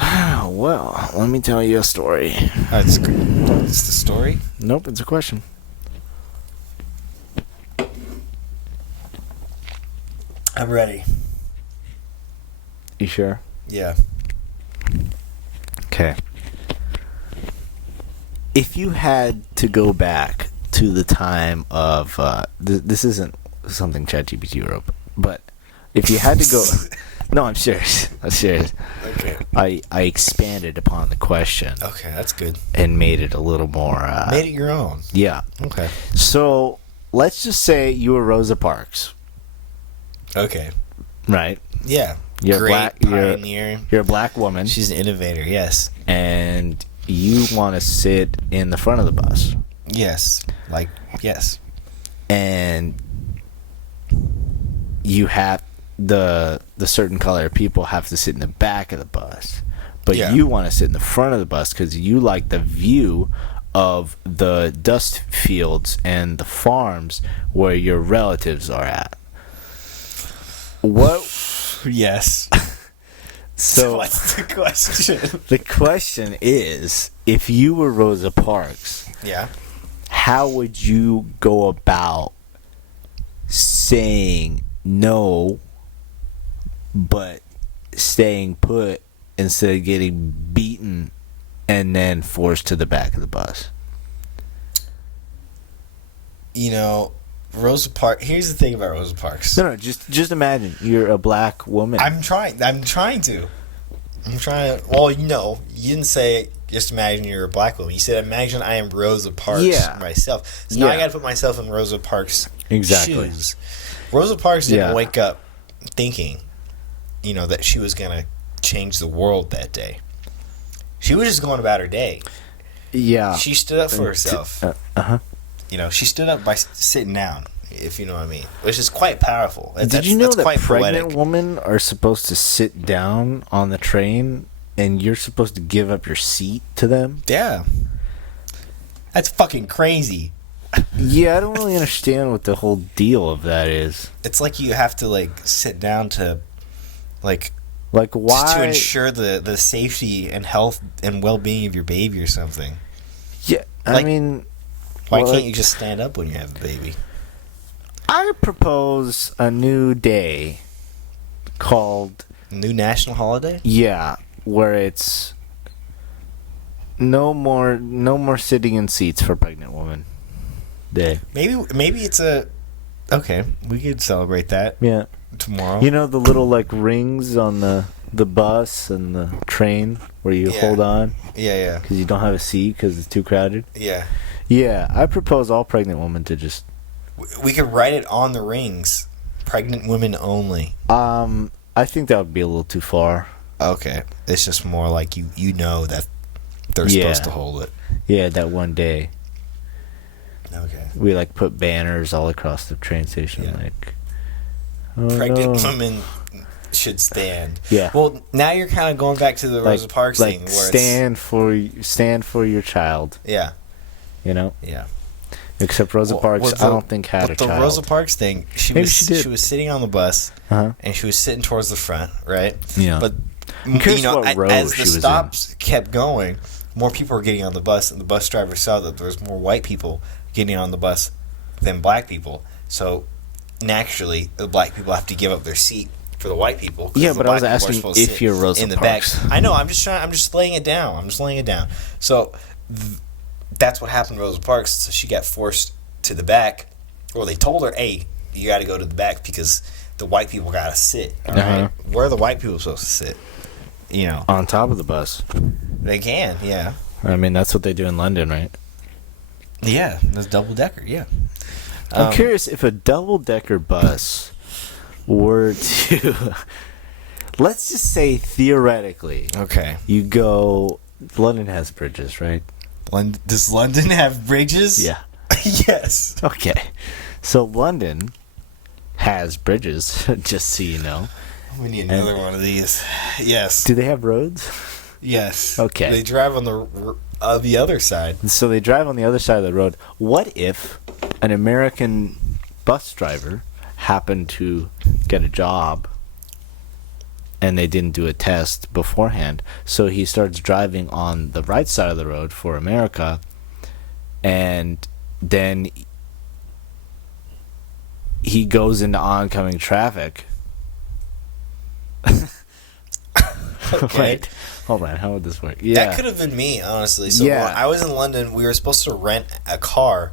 Well, let me tell you a story. It's the story? Nope, it's a question. I'm ready. You sure? Yeah. Okay. If you had to go back to the time of... this isn't something ChatGPT wrote, but if you had to go... No, I'm serious. Okay. I expanded upon the question. Okay, that's good. And made it a little more... made it your own. Yeah. Okay. So, let's just say you were Rosa Parks. Okay. Right? Yeah. You're Great black, pioneer. You're a black woman. She's an innovator, yes. And you want to sit in the front of the bus. Yes. Yes. And you have... The certain color people have to sit in the back of the bus, but you want to sit in the front of the bus because you like the view of the dust fields and the farms where your relatives are at. What? Yes. So what's the question? The question is, if you were Rosa Parks, how would you go about saying no, but staying put instead of getting beaten and then forced to the back of the bus? You know, Rosa Parks. Here's the thing about Rosa Parks. No, just imagine you're a black woman. I'm trying to. Well, you didn't say just imagine you're a black woman. You said imagine I am Rosa Parks myself. So now I got to put myself in Rosa Parks' shoes. Rosa Parks didn't wake up thinking, that she was going to change the world that day. She was just going about her day. Yeah. She stood up for herself. Uh-huh. You know, she stood up by sitting down, if you know what I mean, which is quite powerful. Did you know that's that quite pregnant poetic. women are supposed to sit down on the train, and you're supposed to give up your seat to them? Yeah. That's fucking crazy. Yeah, I don't really understand what the whole deal of that is. It's like you have to, like, sit down to, like why? to ensure the safety and health and well-being of your baby or something. Yeah, I mean... Why can't you just stand up when you have a baby? I propose a new day called... New national holiday? Yeah, where it's no more sitting in seats for pregnant women day. Maybe it's a... Okay, we could celebrate that. Yeah. Tomorrow. You know the little, like, rings on the bus and the train where you hold on? Yeah. Because you don't have a seat because it's too crowded? Yeah. Yeah, I propose all pregnant women to just... We could write it on the rings. Pregnant women only. I think that would be a little too far. Okay. It's just more like you know that they're supposed to hold it. Yeah, that one day. Okay. We, like, put banners all across the train station, like... Oh, Pregnant women should stand. Yeah. Well, now you're kind of going back to the Rosa Parks thing. Where stand for your child. Yeah. You know? Yeah. Except Rosa Parks, I don't think had a child. The Rosa Parks thing, she was sitting on the bus, and she was sitting towards the front, right? Yeah. But you know, as the stops kept going, more people were getting on the bus, and the bus driver saw that there was more white people getting on the bus than black people. So naturally, the black people have to give up their seat for the white people. Yeah, but I was asking if you're Rosa Parks. I know. I'm just laying it down. So that's what happened to Rosa Parks. So she got forced to the back, or they told her, "Hey, you got to go to the back because the white people got to sit." All right, where are the white people supposed to sit? You know, on top of the bus. They can, yeah. I mean, that's what they do in London, right? Yeah, there's double decker. Yeah. I'm curious if a double-decker bus were to, let's just say theoretically, you go, London has bridges, right? Does London have bridges? Yeah. Yes. Okay. So London has bridges, just so you know. We need another one of these. Yes. Do they have roads? Yes. Okay. They drive on the other side. So they drive on the other side of the road. What if an American bus driver happened to get a job and they didn't do a test beforehand? So he starts driving on the right side of the road for America, and then he goes into oncoming traffic. Okay. Wait, hold on. How would this work? Yeah, that could have been me, honestly. So when I was in London, we were supposed to rent a car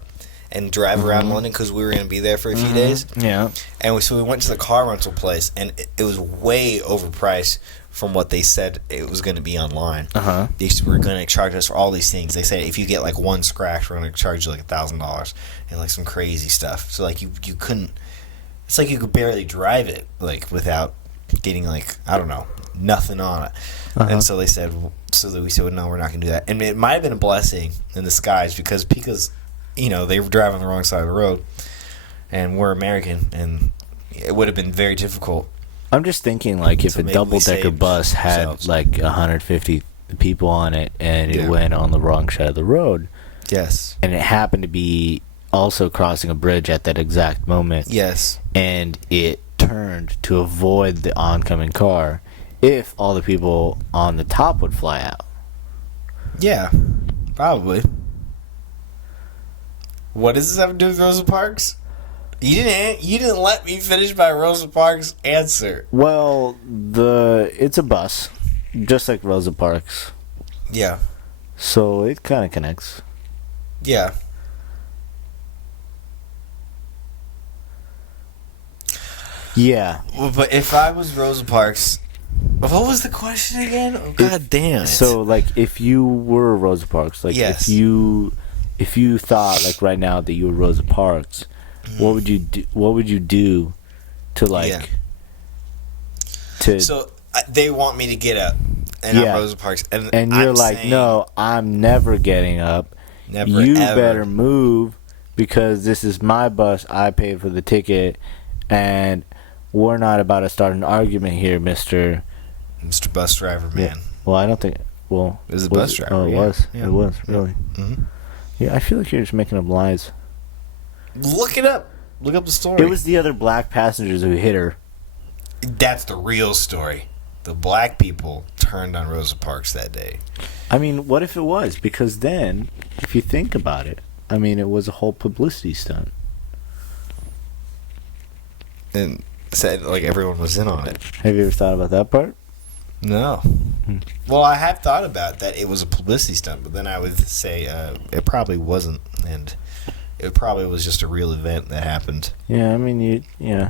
and drive around London because we were going to be there for a few days. Yeah. And so we went to the car rental place, and it was way overpriced from what they said it was going to be online. They were going to charge us for all these things. They said if you get like one scratch, we're going to charge you like $1,000 and like some crazy stuff. So like you couldn't. It's like you could barely drive it like without getting like, I don't know, nothing on it. And so we said, well, no, we're not going to do that. And it might have been a blessing in disguise because you know, they were driving on the wrong side of the road, and we're American, and it would have been very difficult. I'm just thinking, like, if a double-decker bus had like 150 people on it, and it went on the wrong side of the road, yes, and it happened to be also crossing a bridge at that exact moment, yes, and it turned to avoid the oncoming car, if all the people on the top would fly out. Yeah, probably. What does this have to do with Rosa Parks? You didn't let me finish my Rosa Parks answer. Well, it's a bus, just like Rosa Parks. Yeah. So it kind of connects. Yeah. Yeah. Well, but if I was Rosa Parks, what was the question again? Oh, God damn it. So, like, if you were Rosa Parks, like, yes. if you thought, like, right now that you were Rosa Parks, what would you do? What would you do to, like, So they want me to get And Yeah. I'm Rosa Parks. And you're I'm like, saying, no, I'm never getting up. never, You ever. better move because this is my bus. I paid for the ticket, and we're not about to start an argument here, Mister Mr. Bus Driver, man. Well, I don't think. Well, It was a bus driver. Oh, it yeah. was. Yeah. It was really. Mm-hmm. Yeah, I feel like you're just making up lies. Look it up. Look up the story. It was the other black passengers who hit her. That's the real story. The black people turned on Rosa Parks that day. I mean, what if it was? Because then, if you think about it, I mean, it was a whole publicity stunt. And said like everyone was in on it. Have you ever thought about that part? No. Well, I have thought about that it was a publicity stunt, but then I would say it probably wasn't, and it probably was just a real event that happened. Yeah, I mean, yeah,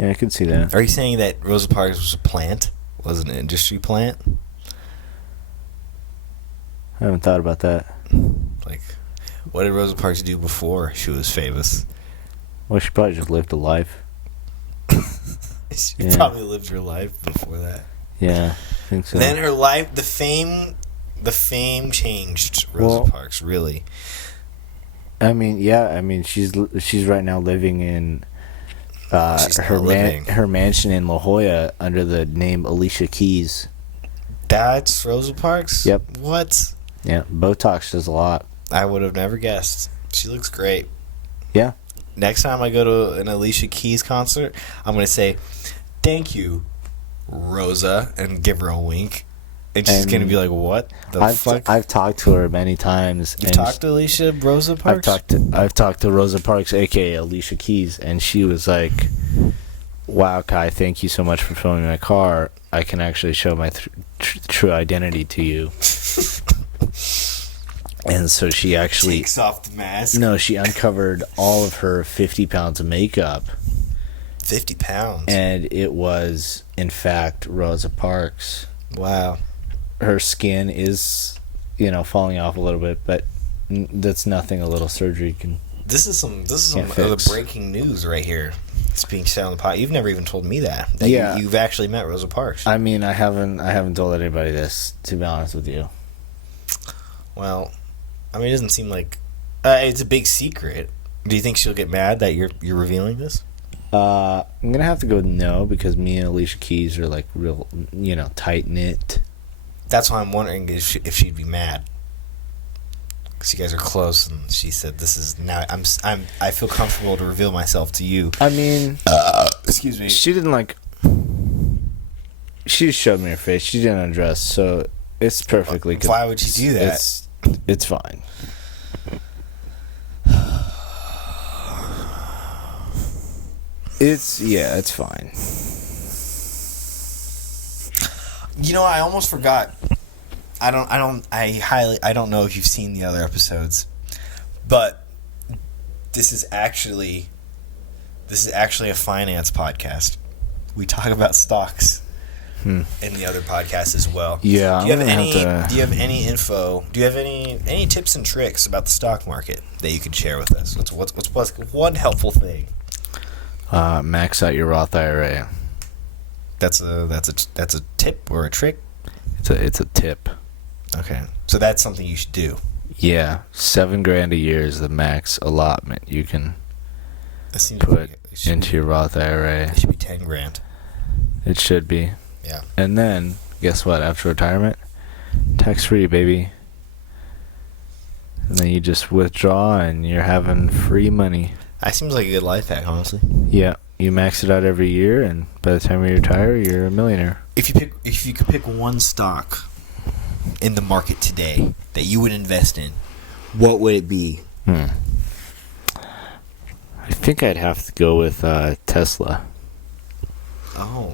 I could see that. Are you saying that Rosa Parks was a plant? Was an industry plant? I haven't thought about that. Like, what did Rosa Parks do before she was famous? Well, she probably just lived a life. She probably lived her life before that. Yeah, I think so. Then her life, the fame changed Rosa Parks, really. I mean, yeah, I mean, she's right now living in her mansion in La Jolla under the name Alicia Keys. That's Rosa Parks? Yep. What? Yeah, Botox does a lot. I would have never guessed. She looks great. Yeah. Next time I go to an Alicia Keys concert, I'm going to say, "Thank you, Rosa," and give her a wink. And she's going to be like, "What the fuck?" I've talked to her many times. You talked to Alicia Rosa Parks? I've talked to Rosa Parks, aka Alicia Keys, and she was like, "Wow, Kai, thank you so much for filming my car. I can actually show my true identity to you." And so she actually takes off the mask. No, she uncovered all of her 50 pounds of makeup. 50 pounds. And it was, in fact, Rosa Parks. Wow. Her skin is, falling off a little bit, but that's nothing a little surgery can. This is some the breaking news right here. It's being said on the pod. You've never even told me that. Yeah. You've actually met Rosa Parks. I mean, I haven't told anybody this, to be honest with you. Well, I mean, it doesn't seem like it's a big secret. Do you think she'll get mad that you're revealing this? I'm gonna have to go no, because me and Alicia Keys are like real, tight knit. That's why I'm wondering if she'd be mad, because you guys are close, and she said, "This is now. I feel comfortable to reveal myself to you." I mean, excuse me. She didn't like. She just showed me her face. She didn't undress, so it's perfectly. Why would she do that? It's fine. It's fine. I almost forgot. I don't know if you've seen the other episodes, but this is actually a finance podcast. We talk about stocks in the other podcast as well. Yeah. Do you have any info? Do you have any tips and tricks about the stock market that you could share with us? What's one helpful thing? Max out your Roth IRA. That's a tip or a trick? It's a tip. Okay. So that's something you should do. Yeah, $7,000 a year is the max allotment you can put into your Roth IRA. It should be $10,000. It should be. Yeah. And then, guess what? After retirement, tax-free, baby. And then you just withdraw, and you're having free money. That seems like a good life hack, honestly. Yeah, you max it out every year, and by the time you retire, you're a millionaire. If you could pick one stock in the market today that you would invest in, what would it be? I think I'd have to go with Tesla. Oh.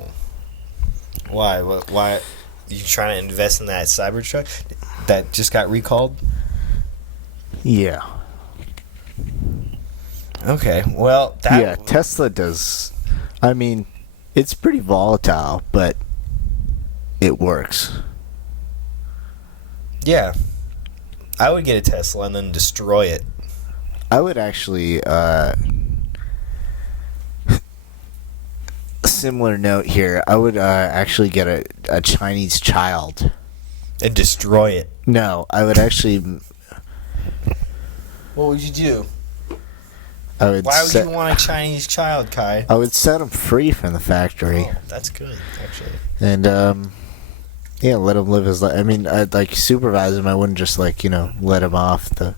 Why? Why? You trying to invest in that Cybertruck that just got recalled? Yeah. Okay. Well, Tesla does. I mean, it's pretty volatile, but it works. Yeah. I would get a Tesla and then destroy it. I would actually, similar note here, I would actually get a Chinese child And destroy it. No, I would actually. What would you do? I would. Why would you want a Chinese child, Kai? I would set him free from the factory. Oh, that's good, actually. And yeah, let him live his life. I mean, I'd like supervise him. I wouldn't just like let him off the.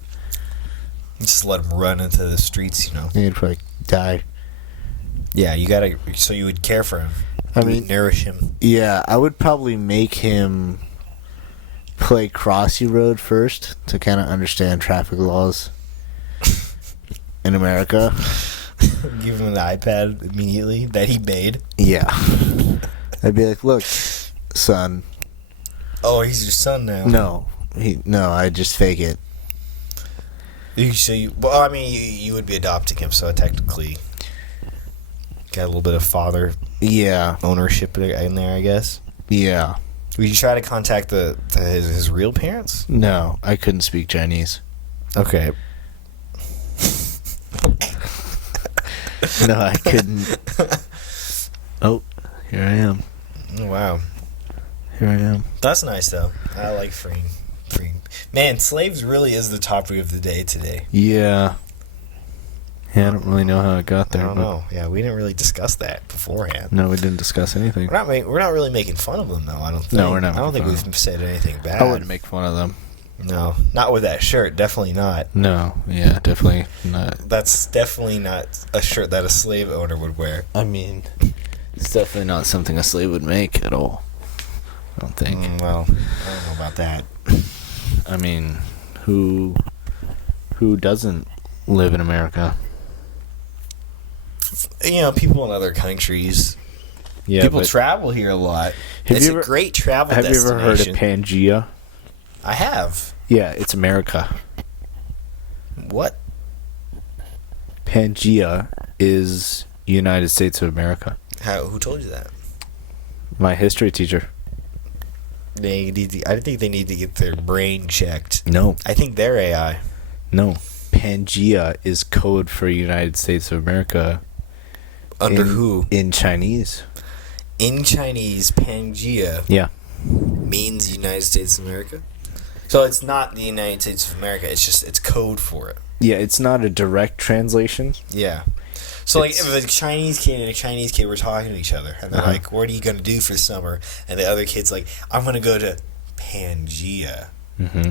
Just let him run into the streets, He'd probably die. Yeah, you gotta. So you would care for him. I You mean, would nourish him. Yeah, I would probably make him play Crossy Road first to kind of understand traffic laws in America. Give him an iPad immediately that he made. Yeah. I'd be like, look, son. Oh, he's your son now. No, I just fake it. Well, I mean, you would be adopting him, so technically got a little bit of father ownership in there, I guess. Yeah. Would you try to contact his real parents? No, I couldn't speak Chinese. Okay. No, I couldn't. Oh, here I am. Wow. Here I am. That's nice, though. I like freeing. Man, slaves really is the topic of the day today. Yeah. Yeah, I don't really know how it got there. I don't know. Yeah, we didn't really discuss that beforehand. No, we didn't discuss anything. We're not really making fun of them, though. I don't think. No, we're not. I don't think we've said anything bad. I wouldn't make fun of them. No, not with that shirt. Definitely not. No, yeah, definitely not. That's definitely not a shirt that a slave owner would wear. I mean, it's definitely not something a slave would make at all. I don't think. Well, I don't know about that. I mean, who doesn't live in America? People in other countries. Yeah, people travel here a lot. It's a great travel destination. Have you ever heard of Pangea? I have. Yeah, it's America. What? Pangea is United States of America. Who told you that? My history teacher. I think they need to get their brain checked. No. I think they're AI. No. Pangea is code for United States of America. Under who? In Chinese. In Chinese, Pangea means United States of America? So it's not the United States of America. It's code for it. Yeah, it's not a direct translation. Yeah. So, if a Chinese kid and a Chinese kid were talking to each other, and they're like, what are you going to do for summer? And the other kid's like, I'm going to go to Pangea. Mm-hmm.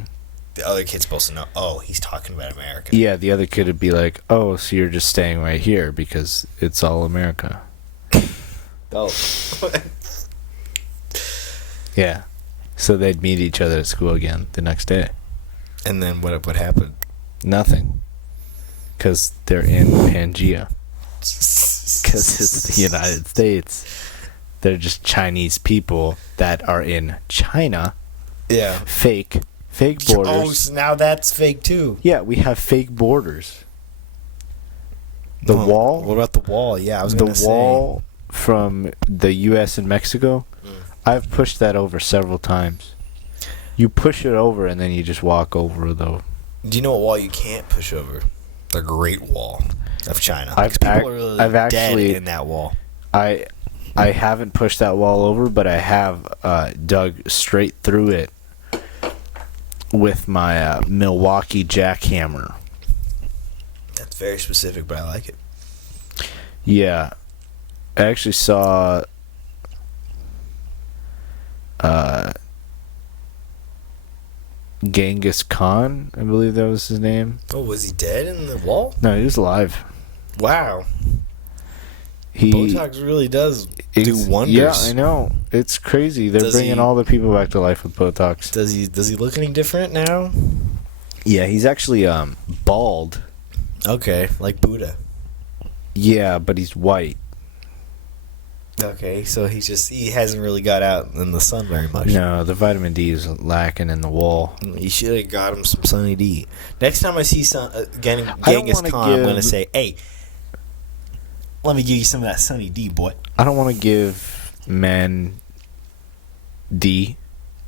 The other kid's supposed to know, oh, he's talking about America. Yeah, the other kid would be like, oh, so you're just staying right here because it's all America. Oh. Yeah. So they'd meet each other at school again the next day. And then what would happen? Nothing. Because they're in Pangea. Because it's the United States. They're just Chinese people that are in China. Yeah. Fake borders. Oh, so now that's fake too. Yeah, we have fake borders. The wall? What about the wall? Yeah, I was going to say. The wall from the U.S. and Mexico, I've pushed that over several times. You push it over and then you just walk over the... Do you know what wall you can't push over? The Great Wall of China. People are really dead in that wall. I haven't pushed that wall over, but I have dug straight through it with my Milwaukee jackhammer. That's very specific, but I like it. Yeah. I actually saw Genghis Khan, I believe that was his name. Oh, was he dead in the wall? No, he was alive. Wow. Botox really does do wonders. Yeah, I know. It's crazy. They're bringing all the people back to life with Botox. Does he look any different now? Yeah, he's actually bald. Okay, like Buddha. Yeah, but he's white. Okay, so he hasn't really got out in the sun very much. No, the vitamin D is lacking in the wall. You should have got him some Sunny D. Next time I see Genghis Khan, I'm going to say, hey, let me give you some of that Sunny D, boy. I don't want to give men D.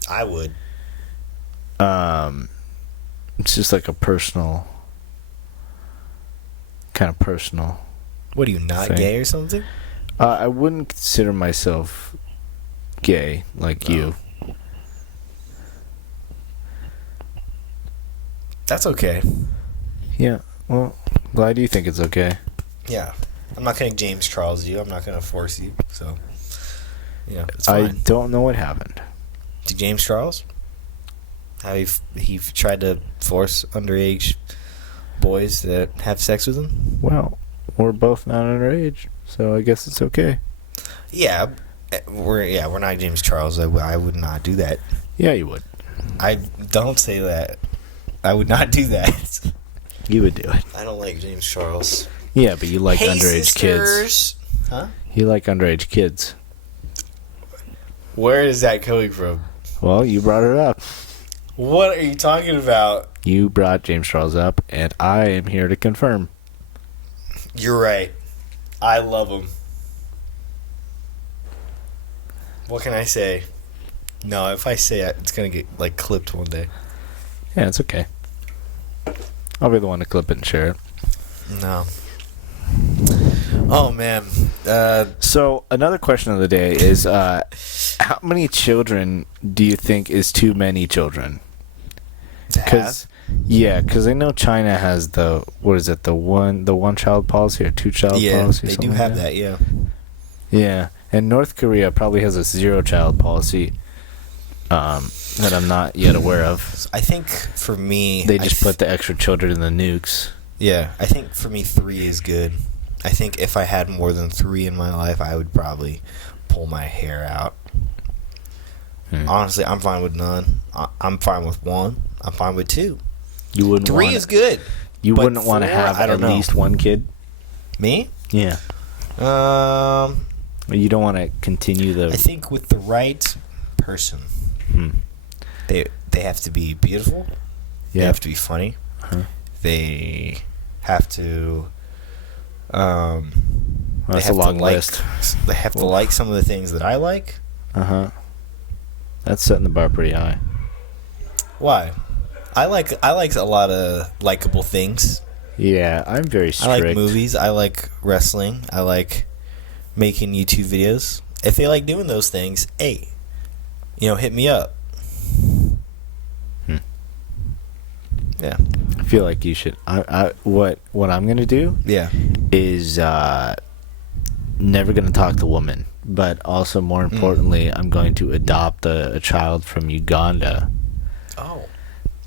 I would. It's just like a personal, kind of personal. What are you, not thing. gay or something? I wouldn't consider myself gay like you. That's okay. Yeah. Well, glad you think it's okay. Yeah. I'm not going to James Charles you. I'm not going to force you. So, yeah, it's I fine. don't know what happened. To James Charles? How he tried to force underage boys that have sex with him? Well, we're both not underage, so I guess it's okay. Yeah. We're not James Charles. I would not do that. Yeah, you would. I don't say that. I would not do that. You would do it. I don't like James Charles. Yeah, but you like Hey, underage sisters. kids. Huh? You like underage kids. Where is that coming from? Well, you brought it up. What are you talking about? You brought James Charles up, and I am here to confirm. You're right. I love him. What can I say? No, if I say it, it's going to get, like, clipped one day. Yeah, it's okay. I'll be the one to clip it and share it. No. Oh, man. So, another question of the day is, how many children do you think is too many children? Because I know China has the one child policy or two child policy. They do have that. Yeah. Yeah, and North Korea probably has a 0 child policy that I'm not yet aware of. I think for me, They just put the extra children in the nukes. Yeah, I think for me 3 is good. I think if I had more than 3 in my life, I would probably pull my hair out. Honestly, I'm fine with none. I'm fine with 1. I'm fine with 2. You wouldn't. 3 is good. You but wouldn't want to 4, have at least one kid. Me? Yeah. You don't want to continue the. I think with the right person, they have to be beautiful. Yeah. They have to be funny. They have to. That's a long list. They have to like some of the things that I like. That's setting the bar pretty high. Why? I like a lot of likable things. Yeah, I'm very strict. I like movies. I like wrestling. I like making YouTube videos. If they like doing those things, hey, hit me up. Yeah. I feel like you should. What I'm gonna do? Yeah. Is never gonna talk to women, but also more importantly, I'm going to adopt a child from Uganda. Oh.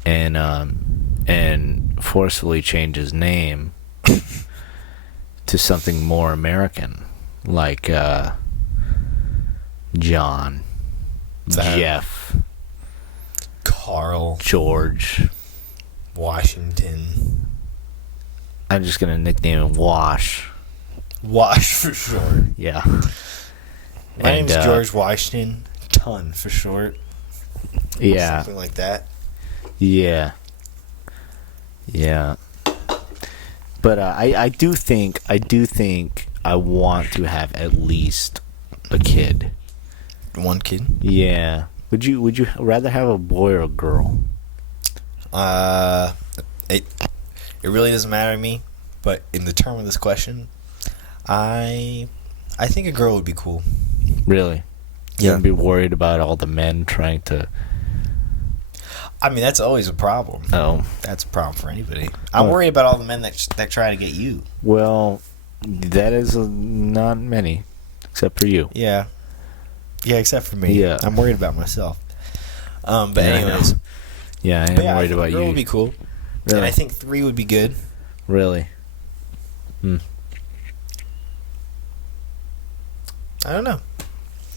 And forcefully change his name to something more American, like John, Jeff, Carl, George, Washington. I'm just gonna nickname him Wash. Wash for short. Yeah. My name's George Washington. Ton for short. Yeah. Something like that. Yeah. Yeah. But I do think I want to have at least a kid. 1 kid? Yeah. Would you rather have a boy or a girl? It really doesn't matter to me, but in the term of this question, I think a girl would be cool. Really? You wouldn't be worried about all the men trying to. I mean, that's always a problem. Oh. That's a problem for anybody. I'm worried about all the men that try to get you. Well, that is not many, except for you. Yeah. Yeah, except for me. Yeah. I'm worried about myself. But anyways. Yeah, I am worried about a you. girl would be cool. Really? And I think 3 would be good. Really? I don't know.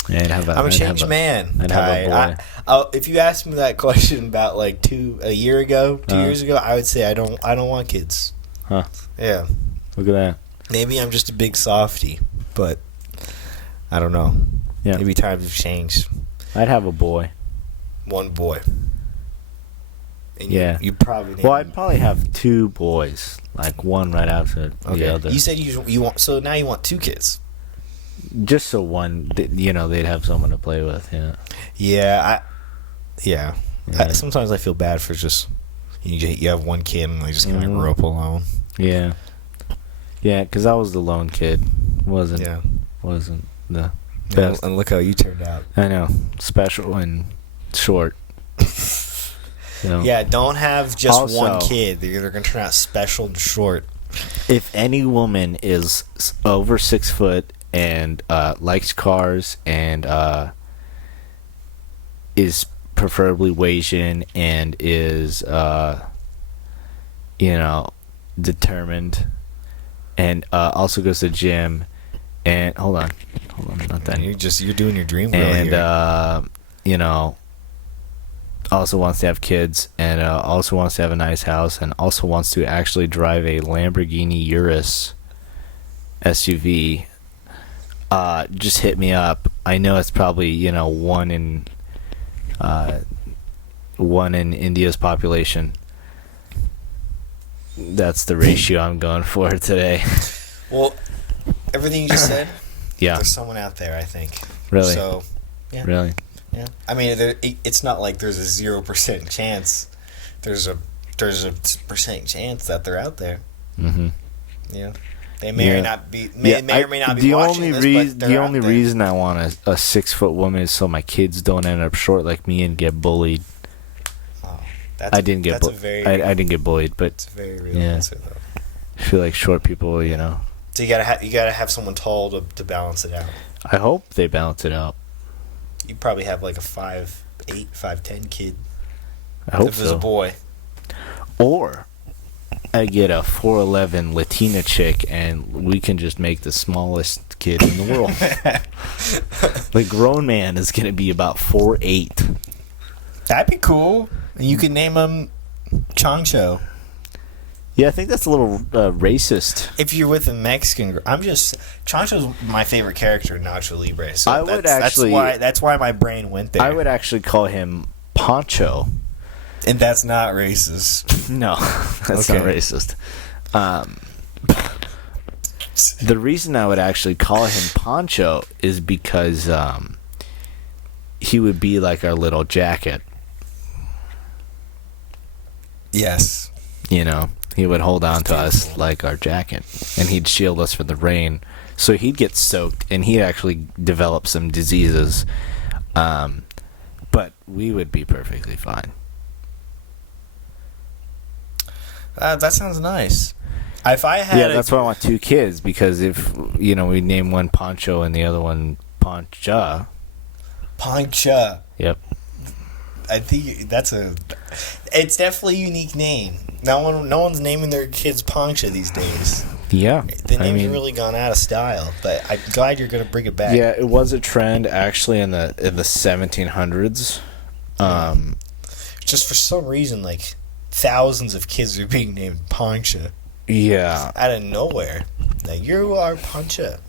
Yeah, I'm a changed man. I'd have a boy. If you asked me that question about like 2 years ago, I would say I don't want kids. Huh. Yeah. Look at that. Maybe I'm just a big softie, but I don't know. Yeah. Maybe times have changed. I'd have a boy. 1 boy. And Yeah. You probably name Well, I'd probably have 2 boys, like one right after the other. You said you want, so now you want 2 kids. Just so one, they'd have someone to play with. Yeah. Sometimes I feel bad for just you have 1 kid and they just kind of grew up alone. Yeah. Yeah, because I was the lone kid. Wasn't the best. And look how you turned out. I know. Special and short. You know? Yeah, don't have just Also, one kid. They're going to turn out special and short. If any woman is over 6 foot and likes cars and is preferably Asian and is determined and also goes to the gym and hold on, not that. You're doing your dream girl and here. Also wants to have kids and also wants to have a nice house and also wants to actually drive a Lamborghini Urus SUV. Just hit me up. I know it's probably one in India's population. That's the ratio I'm going for today. Well, everything you just said, yeah, there's someone out there, I think. Really? So, yeah. Really? Yeah. I mean, it's not like there's a 0% chance. There's a percent chance that they're out there. Mm-hmm. Yeah. They may or not be. May or may not be the watching this, but the only reason I want a 6 foot woman is so my kids don't end up short like me and get bullied. Oh, I didn't get bullied, but it's a very real answer, though. I feel like short people, So you gotta have someone tall to balance it out. I hope they balance it out. You probably have like a 5'8", 5'10" kid. I hope if it was a boy. Or I get a 4'11" Latina chick and we can just make the smallest kid in the world. The grown man is gonna be about 4'8". That'd be cool. You could name him Chongcho. Yeah, I think that's a little racist. If you're with a Mexican girl, Choncho's my favorite character in Nacho Libre. So that's why my brain went there. I would actually call him Poncho. And that's not racist. No, that's not racist. The reason I would actually call him Poncho is because he would be like our little jacket. Yes. He would hold on to us like our jacket, and he'd shield us from the rain. So he'd get soaked, and he'd actually develop some diseases. But we would be perfectly fine. That sounds nice. If I had, that's why I want 2 kids, because if we name one Poncho and the other one Poncha. Yep. I think it's definitely a unique name. No one's naming their kids Poncha these days. Yeah. The name's really gone out of style, but I'm glad you're going to bring it back. Yeah, it was a trend actually in the 1700s. Just for some reason, like thousands of kids are being named Poncha. Yeah. Out of nowhere. Like, you are Poncha.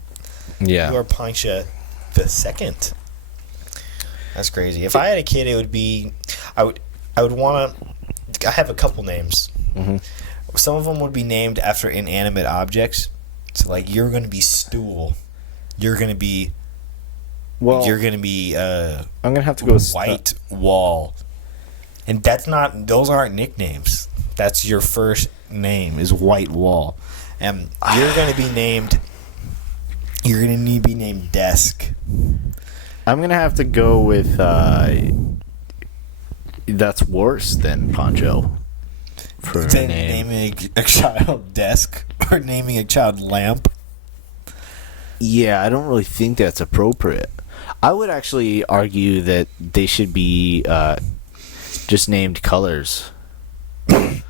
Yeah. You are Poncha the second. That's crazy. If I had a kid, it would be, I would want to, I have a couple names. Mm-hmm. Some of them would be named after inanimate objects. So, like, you're going to be stool. You're going to be, I'm going to have to go with white wall. And those aren't nicknames. That's your first name is White Wall. And you're going to be named Desk. I'm going to have to go with that's worse than Poncho. For naming a child Desk or naming a child Lamp. Yeah, I don't really think that's appropriate. I would actually argue that they should be just named colors. You're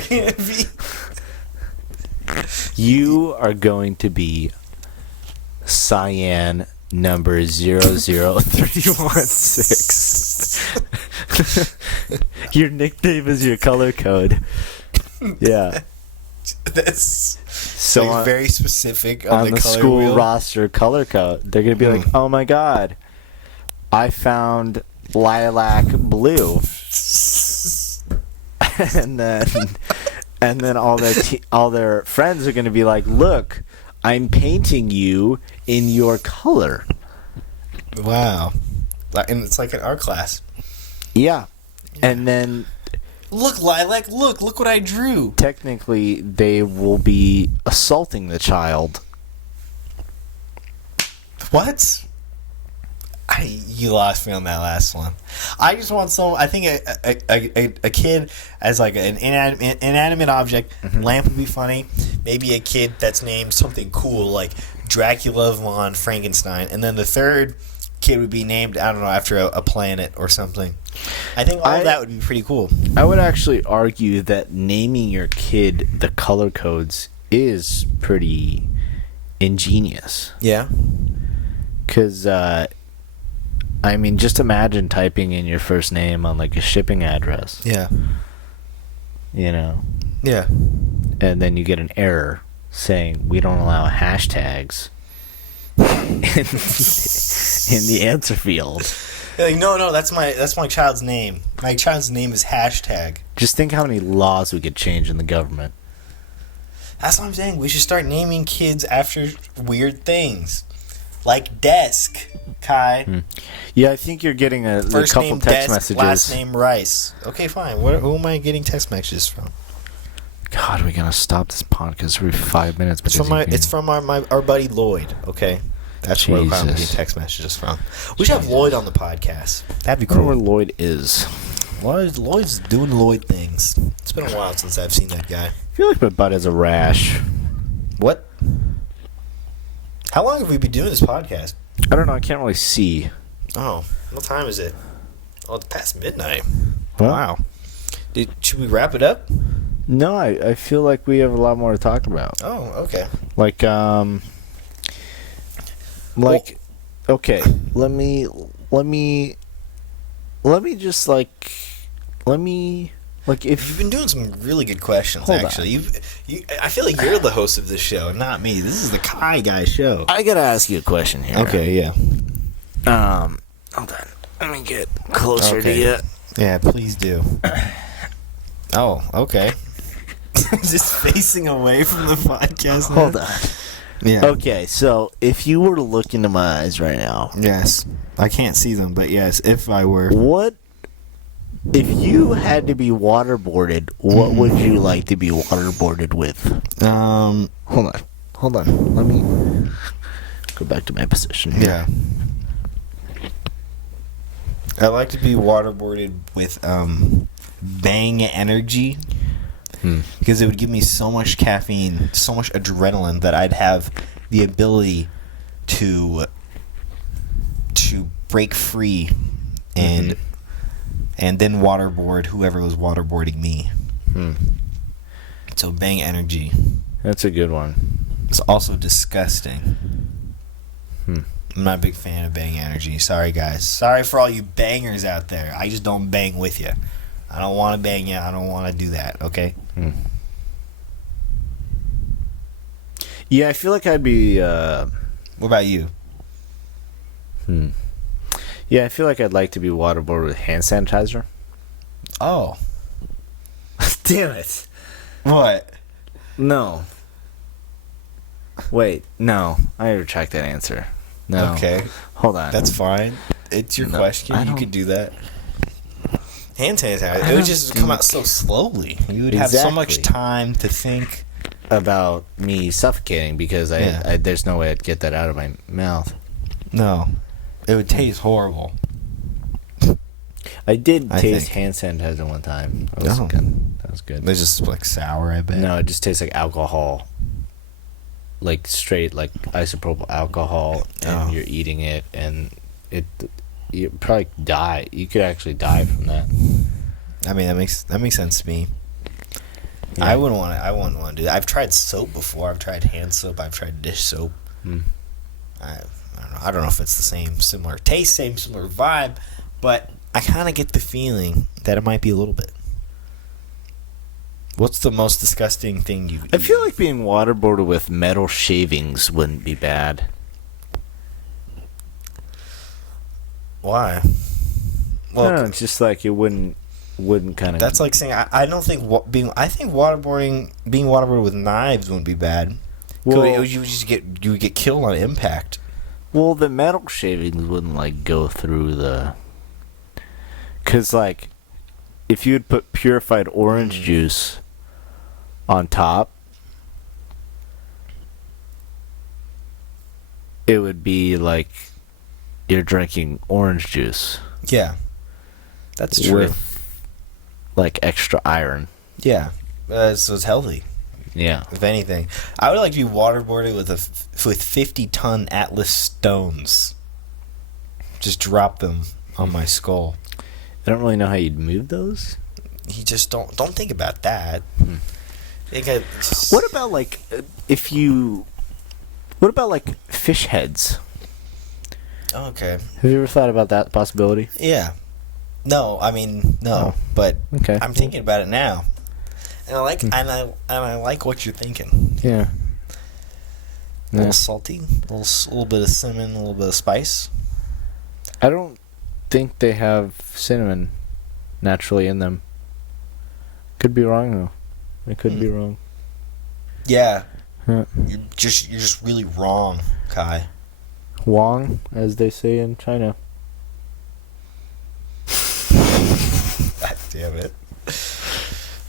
gonna be. You are going to be Cyan number 00316. Your nickname is your color code. Yeah. That's so very specific on the color school wheel. roster color code. They're gonna be like, "Oh my god, I found lilac blue," and then all their friends are gonna be like, "Look, I'm painting you in your color." Wow, and it's like an art class. Yeah. And then look, lilac, look what I drew. Technically, they will be assaulting the child. What? You lost me on that last one. I just want I think a kid as like an inanimate object. Lamp would be funny. Maybe a kid that's named something cool like Dracula von Frankenstein, and then the third kid would be named, I don't know, after a planet or something. I think all that would be pretty cool. I would actually argue that naming your kid the color codes is pretty ingenious. Yeah. Because, I mean, just imagine typing in your first name on, like, a shipping address. Yeah. You know? Yeah. And then you get an error saying, we don't allow hashtags in the answer field. Like, no, that's my child's name. My child's name is hashtag. Just think how many laws we could change in the government. That's what I'm saying. We should start naming kids after weird things. Like desk, Kai. Yeah, I think you're getting a couple name text desk, messages. last name Rice. Okay, fine. Who am I getting text messages from? God, we're gonna stop this podcast every 5 minutes. It's from our buddy Lloyd. Okay, that's where I'm getting text messages from. We should have Lloyd on the podcast. That'd be I wonder cool. where Lloyd is. Lloyd's doing Lloyd things. It's been a while since I've seen that guy. I feel like my butt has a rash. What? How long have we been doing this podcast? I don't know. I can't really see. Oh, what time is it? Oh, it's past midnight. Well, Wow. Should we wrap it up? No, I feel like we have a lot more to talk about. Oh, okay. Okay, let me just if You've been doing some really good questions, Hold actually. I feel like you're the host of this show, and not me. This is the Kai Guy show. I gotta ask you a question here. Okay, yeah. Hold on. Let me get closer to you. Yeah, please do. Oh, okay. Just facing away from the podcast. Hold now? on. Yeah. Okay, so if you were to look into my eyes right now, Yes. I can't see them, but yes, if I were. what if you had to be waterboarded? What would you like to be waterboarded with? Hold on. Let me go back to my position here. Yeah. I like to be waterboarded with Bang Energy because it would give me so much caffeine, so much adrenaline that I'd have the ability to break free and then waterboard whoever was waterboarding me. So Bang Energy. That's a good one. It's also disgusting. I'm not a big fan of Bang Energy. Sorry, guys. Sorry for all you bangers out there. I just don't bang with you. I don't want to bang you. I don't want to do that, okay? Yeah, I feel like I'd be... What about you? Yeah, I feel like I'd like to be waterboarded with hand sanitizer. Oh. Damn it. What? No. Wait, no. I retract that answer. No. Okay. Hold on. That's fine. It's your No, question. You could do that. Hand sanitizer. It would just come out so slowly. You would have so much Exactly. time to think. About me suffocating because I there's no way I'd get that out of my mouth. No. It would taste horrible. I did I taste think. hand sanitizer one time. That was Oh. good. That was good. It's just like sour, I bet. No, it just tastes like alcohol. Like straight like isopropyl alcohol, and you're eating it, and you probably die. You could actually die from that. I mean, that makes sense to me. Yeah. I wouldn't want to do that. I've tried soap before. I've tried hand soap. I've tried dish soap. I don't know. I don't know if it's the similar taste, similar vibe, but I kind of get the feeling that it might be a little bit. What's the most disgusting thing you've I feel like being waterboarded with metal shavings wouldn't be bad. Why? I don't know, it's just like it wouldn't kind of. That's like saying I don't think being waterboarded with knives wouldn't be bad. Well, You would get killed on impact. Well, the metal shavings wouldn't like go through the. Cause like, if you would put purified orange juice on top, it would be like you're drinking orange juice Yeah. That's true. with like extra iron. Yeah. So it's healthy, Yeah. if anything. I would like to be waterboarded with with 50-ton Atlas stones. Just drop them on my skull. I don't really know how you'd move those. You just don't think about that. What about like what about like fish heads? Okay. Have you ever thought about that possibility? Yeah. No, I mean no, but Okay. I'm thinking about it now, and I like what you're thinking. Yeah. A little salty, a little bit of cinnamon, a little bit of spice. I don't think they have cinnamon naturally in them. Could be wrong though. I could be wrong. Yeah. Huh. You're just really wrong, Kai. Wong, as they say in China. God damn it.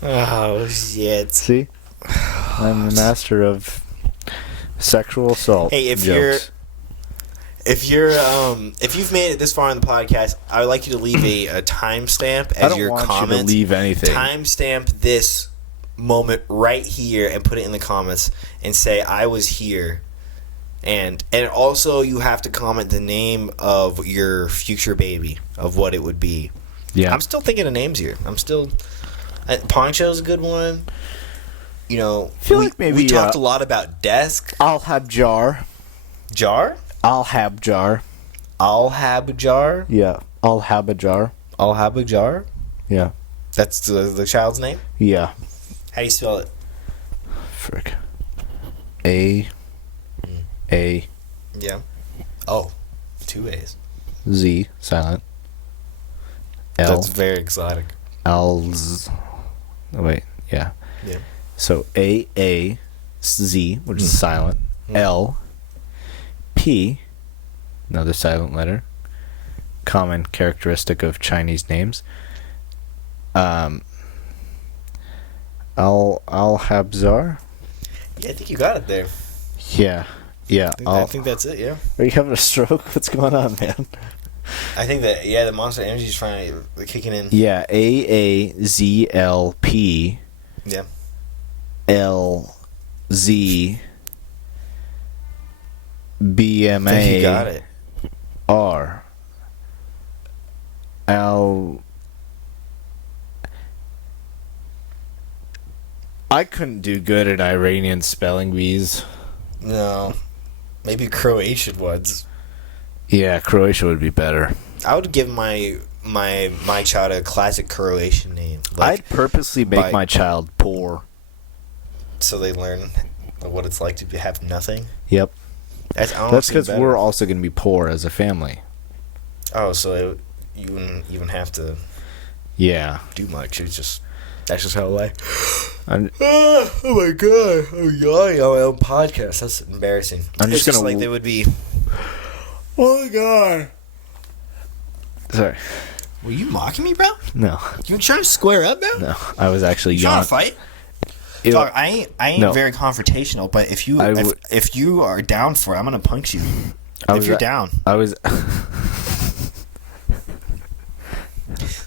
Oh shit. See? I'm the master of sexual assault. Hey, if jokes. you've made it this far in the podcast, I would like you to leave a timestamp I as don't your want comment. you to leave anything. Timestamp this moment right here and put it in the comments and say I was here. And also you have to comment the name of your future baby, of what it would be. Yeah. I'm still thinking of names here. Poncho's a good one. You know, feel like maybe, we talked a lot about desk. I'll have jar. Jar? I'll have jar. I'll have a jar. Yeah. I'll have a jar. I'll have a jar. Yeah. That's the child's name? Yeah. How do you spell it? Frick. A. Yeah. Oh, 2 A's. Z. Silent. L. That's very exotic. L's. Oh, wait. Yeah. Yeah. So A Z, which is silent. L. P. Another silent letter. Common characteristic of Chinese names. Al-Habzar. Yeah, I think you got it there. Yeah. Yeah. I think that's it, yeah. Are you having a stroke? What's going on, man? I think that, the Monster Energy's finally kicking in. Yeah. AAZLP. Yeah. LZ. I think you got it. R. L. I couldn't do good at Iranian spelling bees. No. Maybe Croatian ones. Yeah, Croatia would be better. I would give my child a classic Croatian name. I'd purposely make my child poor. So they learn what it's like to have nothing. Yep. That's because we're also going to be poor as a family. Oh, so you wouldn't even have to do much. That's just how life. Oh my god! I'm yawning on my own podcast. That's embarrassing. I'm just gonna like they would be. Oh my god! Sorry. Were you mocking me, bro? No. You trying to square up, bro? No, I was actually trying yawning. to fight. Dog, I ain't very confrontational, but if you are down for it, I'm gonna punch you. If you're down. I was.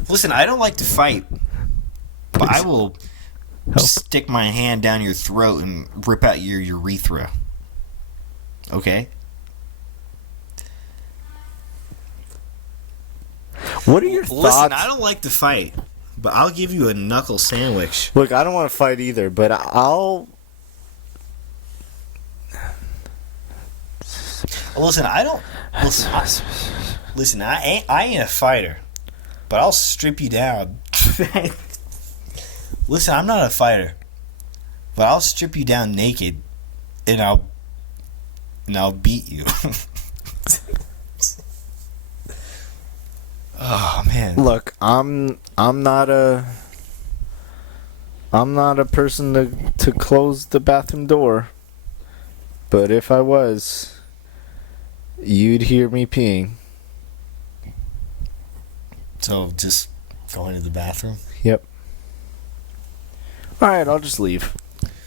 Listen, I don't like to fight, but I will stick my hand down your throat and rip out your urethra. Okay? What are your thoughts? Listen, I don't like to fight, but I'll give you a knuckle sandwich. Look, I don't want to fight either, but I'll. Listen, I don't. Listen, I ain't a fighter, but I'll strip you down. Listen, I'm not a fighter, but I'll strip you down naked, and I'll beat you. Oh man! Look, I'm not a person to close the bathroom door, but if I was, you'd hear me peeing. So just going to the bathroom? Yep. Alright, I'll just leave.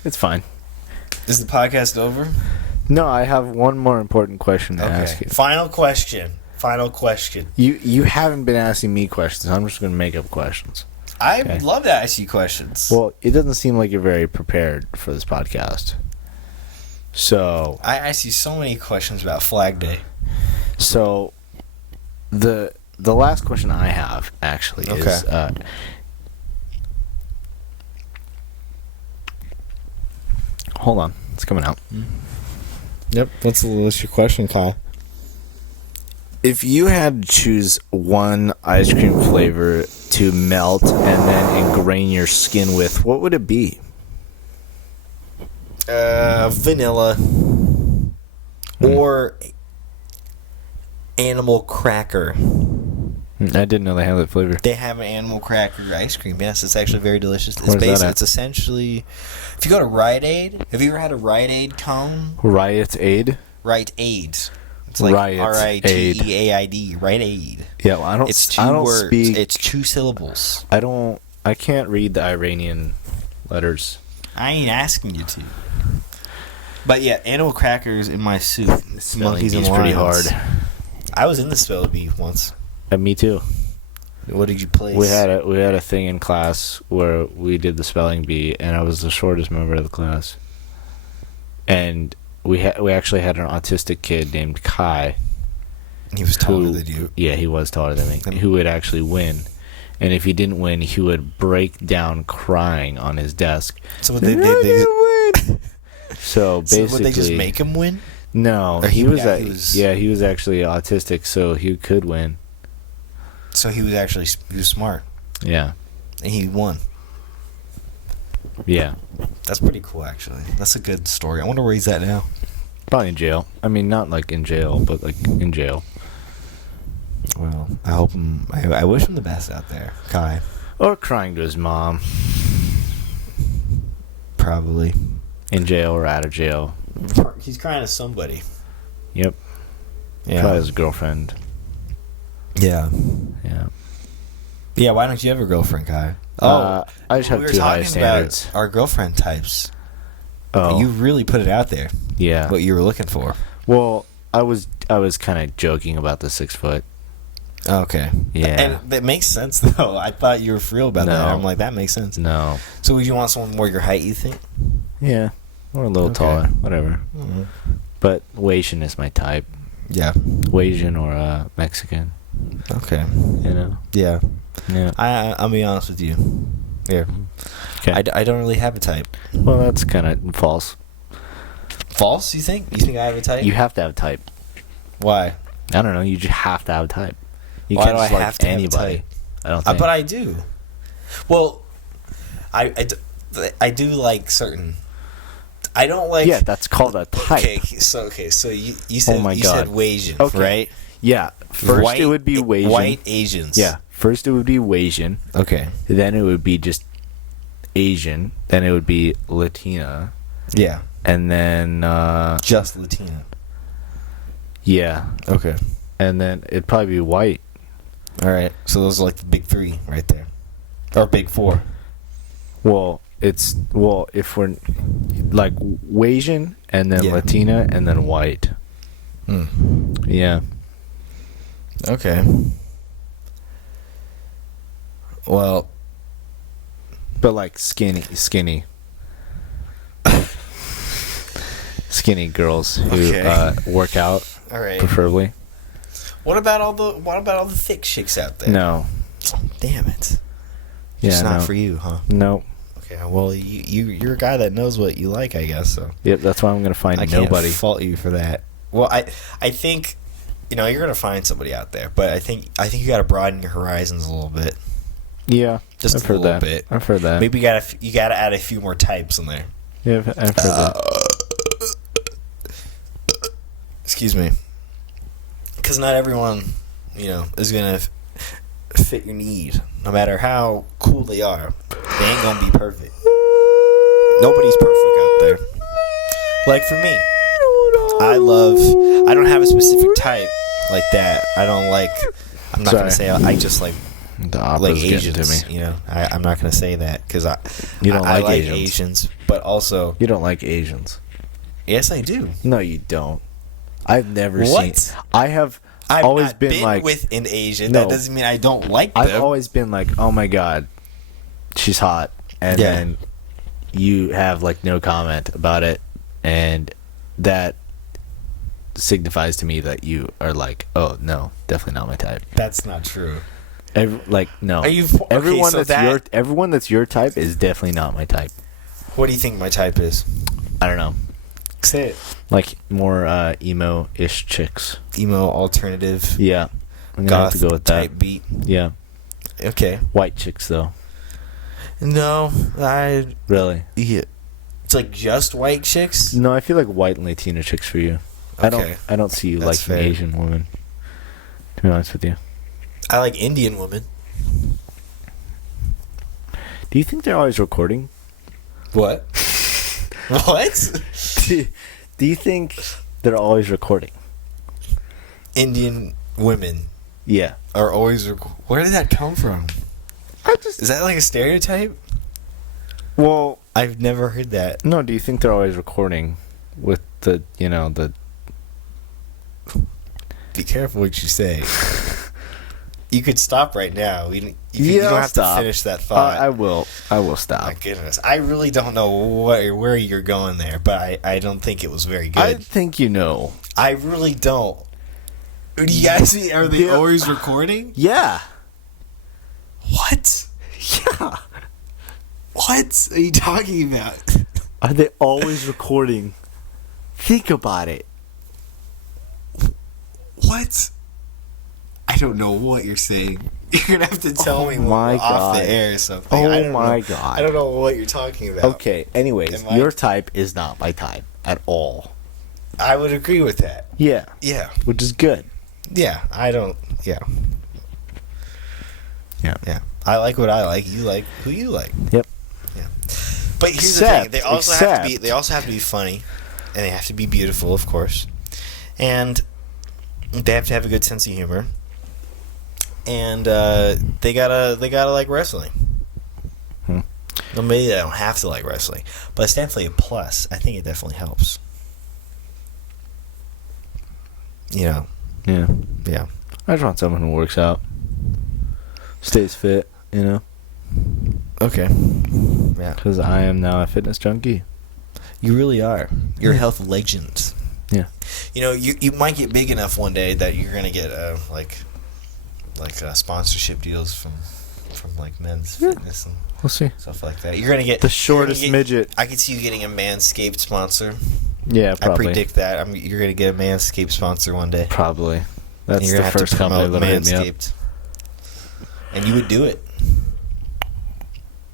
It's fine. Is the podcast over? No, I have one more important question to ask you. Final question. final question. You haven't been asking me questions. I'm just going to make up questions. I would love to ask you questions. Well, it doesn't seem like you're very prepared for this podcast. So I asked you so many questions about Flag Day. So the last question I have actually is hold on, it's coming out. Yep, what's your question, Kyle? If you had to choose one ice cream flavor to melt and then ingrain your skin with, what would it be? Vanilla. Or animal cracker. I didn't know they had that flavor. They have an animal cracker ice cream. Yes, it's actually very delicious. Where's that at? It's essentially, if you go to Rite Aid, have you ever had a Rite Aid cone? Riot Aid? Rite Aid. It's like Riteaid. Rite Aid. Yeah, well, I don't. It's two I don't words. speak. It's 2 syllables. I can't read the Iranian letters. I ain't asking you to. But yeah, animal crackers in my soup. Monkeys and pretty lions. hard. I was in the spelling bee once. Me too. What did you place? We had a thing in class where we did the spelling bee, and I was the shortest member of the class. And we actually had an autistic kid named Kai. He was taller than you. Yeah, he was taller than me. Who would actually win. And if he didn't win, he would break down crying on his desk. So they win. So basically, would they just make him win? No, he was actually autistic, so he could win. So he was smart. Yeah. And he won. Yeah. That's pretty cool, actually. That's a good story. I wonder where he's at now. Probably in jail. I mean, not like in jail, but like in jail. Well, I hope him. I wish him the best out there, Kai. Or crying to his mom. Probably. In jail or out of jail. He's crying to somebody. Yep. Yeah. Probably his girlfriend. Yeah. Yeah. Yeah, why don't you have a girlfriend, Kai? I just have too high standards. About our girlfriend types. Oh. You really put it out there. Yeah. What you were looking for. Well, I was kind of joking about the 6 foot. Okay. Yeah. And that makes sense, though. I thought you were for real about that. I'm like, that makes sense. No. So would you want someone more your height, you think? Yeah. Or a little taller. Whatever. Mm-hmm. But Asian is my type. Yeah. Asian or Mexican. Okay. You know? Yeah. Yeah. I'll be honest with you. Yeah. Okay. I don't really have a type. Well, that's kind of false. False, you think? You think I have a type? You have to have a type. Why? I don't know. You just have to have a type. You Why can't do just I like have to anybody. have a type? I don't think. But I do. Well, I do like certain. I don't like. Yeah, that's called a type. Okay, so you said you said Asian, right? Yeah. First it would be Asian. White Asians. Yeah. First it would be Asian. Okay. Then it would be just Asian. Then it would be Latina. Yeah. And then just Latina. Yeah. Okay. And then it'd probably be white. All right. So those are like the big 3 right there, or big 4. Well, if we're like Asian and then Latina and then white. Yeah. Okay. Well, but like skinny girls who work out. All right. Preferably. What about all the thick chicks out there? No. Oh, damn it. Yeah, it's not for you, huh? No. Okay. Well, you're a guy that knows what you like, I guess. So. Yep. That's why I'm gonna find nobody. I can't fault you for that. Well, I think, you're gonna find somebody out there, but I think you got to broaden your horizons a little bit. Yeah. Just I've a heard little that. bit. I've heard that. Maybe you gotta add a few more types in there. Yeah, I've heard that. Excuse me. Because not everyone, is going to fit your need. No matter how cool they are, they ain't going to be perfect. Nobody's perfect out there. Like for me, I don't have a specific type like that. I'm not going to say, I just like Asians. To me. I'm not going to say that because I like Asians, but also. You don't like Asians. Yes, I do. No, you don't. I've never seen. I've always not been been like, with an Asian. No. That doesn't mean I don't like them. I've always been like, oh my god, she's hot, and Yeah. then you have like no comment about it, and that signifies to me that you are like, oh no, definitely not my type. That's not true. No. Are you everyone so everyone that's your type is definitely not my type. What do you think my type is? I don't know. Say it. Like more emo-ish chicks. Emo alternative. Yeah. I'm gonna have Goth to go with that. type beat. Yeah. Okay. White chicks though. No, Really? yeah. It's like just white chicks. No, I feel like white and Latino chicks for you. Okay. I don't see you That's liking fair. Asian women. To be honest with you. I like Indian women. Do you think they're always recording? What? What? Do you think they're always recording? Indian women Yeah. are always. Where did that come from? Is that like a stereotype? Well, I've never heard that. no, do you think they're always recording with the, Be careful what you say. You could stop right now. You Yeah, don't I'll have stop. to finish that thought. I will stop. My goodness, I really don't know where you're going there, but I don't think it was very good. I think you know. I really don't. Do you guys see? Are they Yeah. always recording? Yeah. What? Yeah. What are you talking about? Are they always recording? Think about it. What? I don't know what you're saying. You're gonna have to tell Oh me when my we're off God. the air or something. Oh I don't my know. God. I don't know what you're talking about. Okay, anyways, Am I- your type is not my type at all. I would agree with that. Yeah. Yeah. Which is good. Yeah. I don't. Yeah. Yeah. Yeah. I like what I like. You like who you like. Yep. Yeah. But here's the thing. They also have to be. Except- They also have to be funny, and they have to be beautiful, of course, and they have to have a good sense of humor, and they gotta like wrestling. Well, maybe they don't have to like wrestling, but it's definitely a plus. I think it definitely helps. Yeah. Yeah. I just want someone who works out. Stays fit, Okay. Yeah. Because I am now a fitness junkie. You really are. You're a health legend. Yeah. You might get big enough one day that you're gonna get like sponsorship deals from like men's fitness and We'll see. stuff like that. You're gonna get The shortest midget. I could see you getting a Manscaped sponsor. Yeah, probably. I predict that. You're gonna get a Manscaped sponsor one day. Probably. And That's you're the gonna have first to company promote that hit me up. Manscaped. And you would do it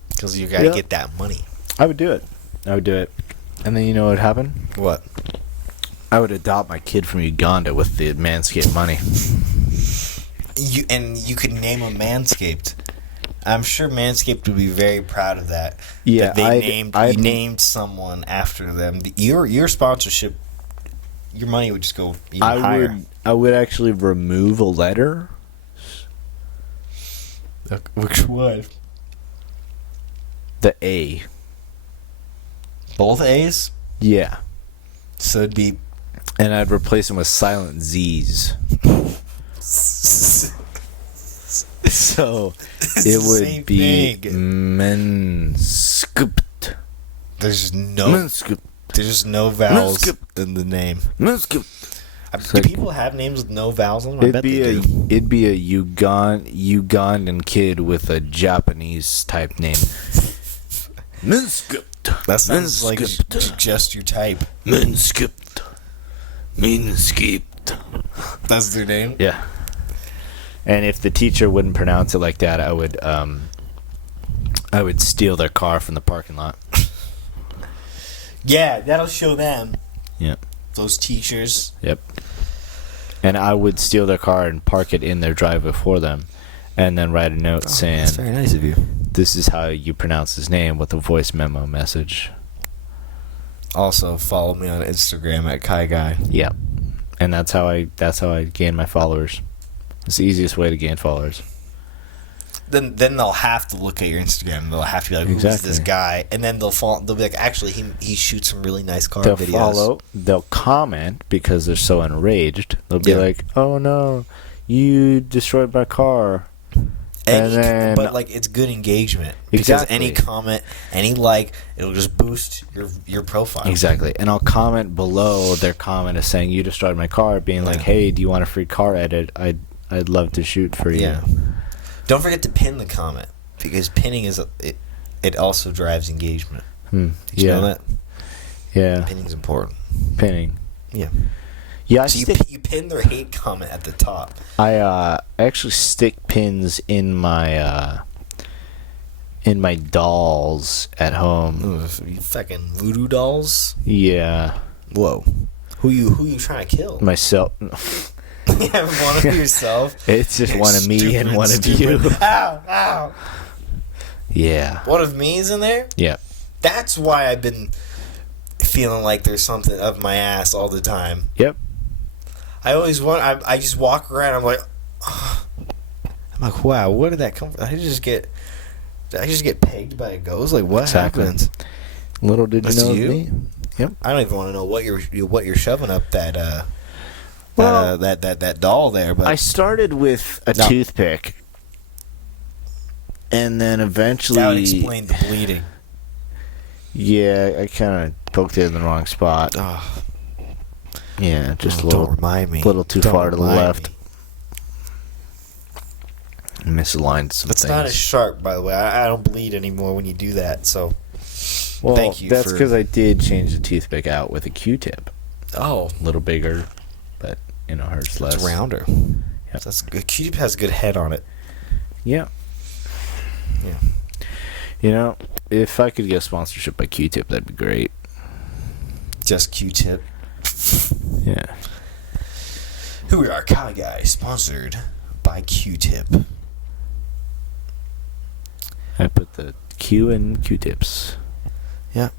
because you gotta Yeah. get that money. I would do it. And then you know what would happen? What? I would adopt my kid from Uganda with the Manscaped money. You could name him Manscaped. I'm sure Manscaped would be very proud of that. Yeah, that you named someone after them. Your sponsorship, your money would just go even higher. I would actually remove a letter. Which one? The A. Both A's. Yeah. So it'd be. And I'd replace them with silent Z's. So It's it the would same be thing. Manscaped. There's no Manscaped. vowels Manscaped. in the name. Manscaped. Do people have names with no vowels in them? I bet they do. It'd be a Ugandan kid with a Japanese type name. Manscaped. That sounds like just your type. Manscaped. That's their name. Yeah. And if the teacher wouldn't pronounce it like that, I would steal their car from the parking lot. Yeah, that'll show them. Yep. Those teachers. Yep. And I would steal their car and park it in their driveway for them, and then write a note saying, That's very nice of you. "This is how you pronounce his name," with a voice memo message. Also, follow me on Instagram at Kai Guy. Yep. And that's how I gain my followers. It's the easiest way to gain followers. then they'll have to look at your Instagram. They'll have to be like, who's this guy? And then they'll be like, actually, he shoots some really nice car videos. They'll comment because they're so enraged. They'll be like, oh no, you destroyed my car. But like, it's good engagement because any comment, any like, it'll just boost your profile. Exactly. And I'll comment below their comment is saying, you destroyed my car, being like, hey, do you want a free car edit? I'd love to shoot for you. Yeah. Don't forget to pin the comment, because pinning it also drives engagement. Did you know that? Yeah. Pinning's important. Pinning. Yeah. Yeah. So you pin their hate comment at the top. I actually stick pins in my dolls at home. Ooh, you fucking voodoo dolls. Yeah. Whoa. Who you trying to kill? Myself. You have one of yourself. It's just one of me and one of you. Ow! Ow! Yeah. One of me's in there? Yeah. That's why I've been feeling like there's something up my ass all the time. Yep. I always I just walk around. I'm like, oh. I'm like, wow, where did that come from? Did I just get pegged by a ghost? Like, what happens? Little did you know me. Yep. I don't even want to know what you're shoving up that that doll there. But I started with a toothpick, and then eventually that would explain the bleeding. Yeah, I kind of poked it in the wrong spot. Oh. Yeah, just a little. Don't remind me. Little too far to the left. Misaligned some things. It's not as sharp, by the way. I don't bleed anymore when you do that. So, thank you. That's because I did change the toothpick out with a Q-tip. Oh, a little bigger, but hurts less. It's rounder. Yep. That's good. Q-tip has a good head on it. Yeah. Yeah. If I could get a sponsorship by Q-tip, that'd be great. Just Q-tip. Yeah. Here we are, Kai Guy, sponsored by Q-tip. I put the Q in Q-tips. Yeah.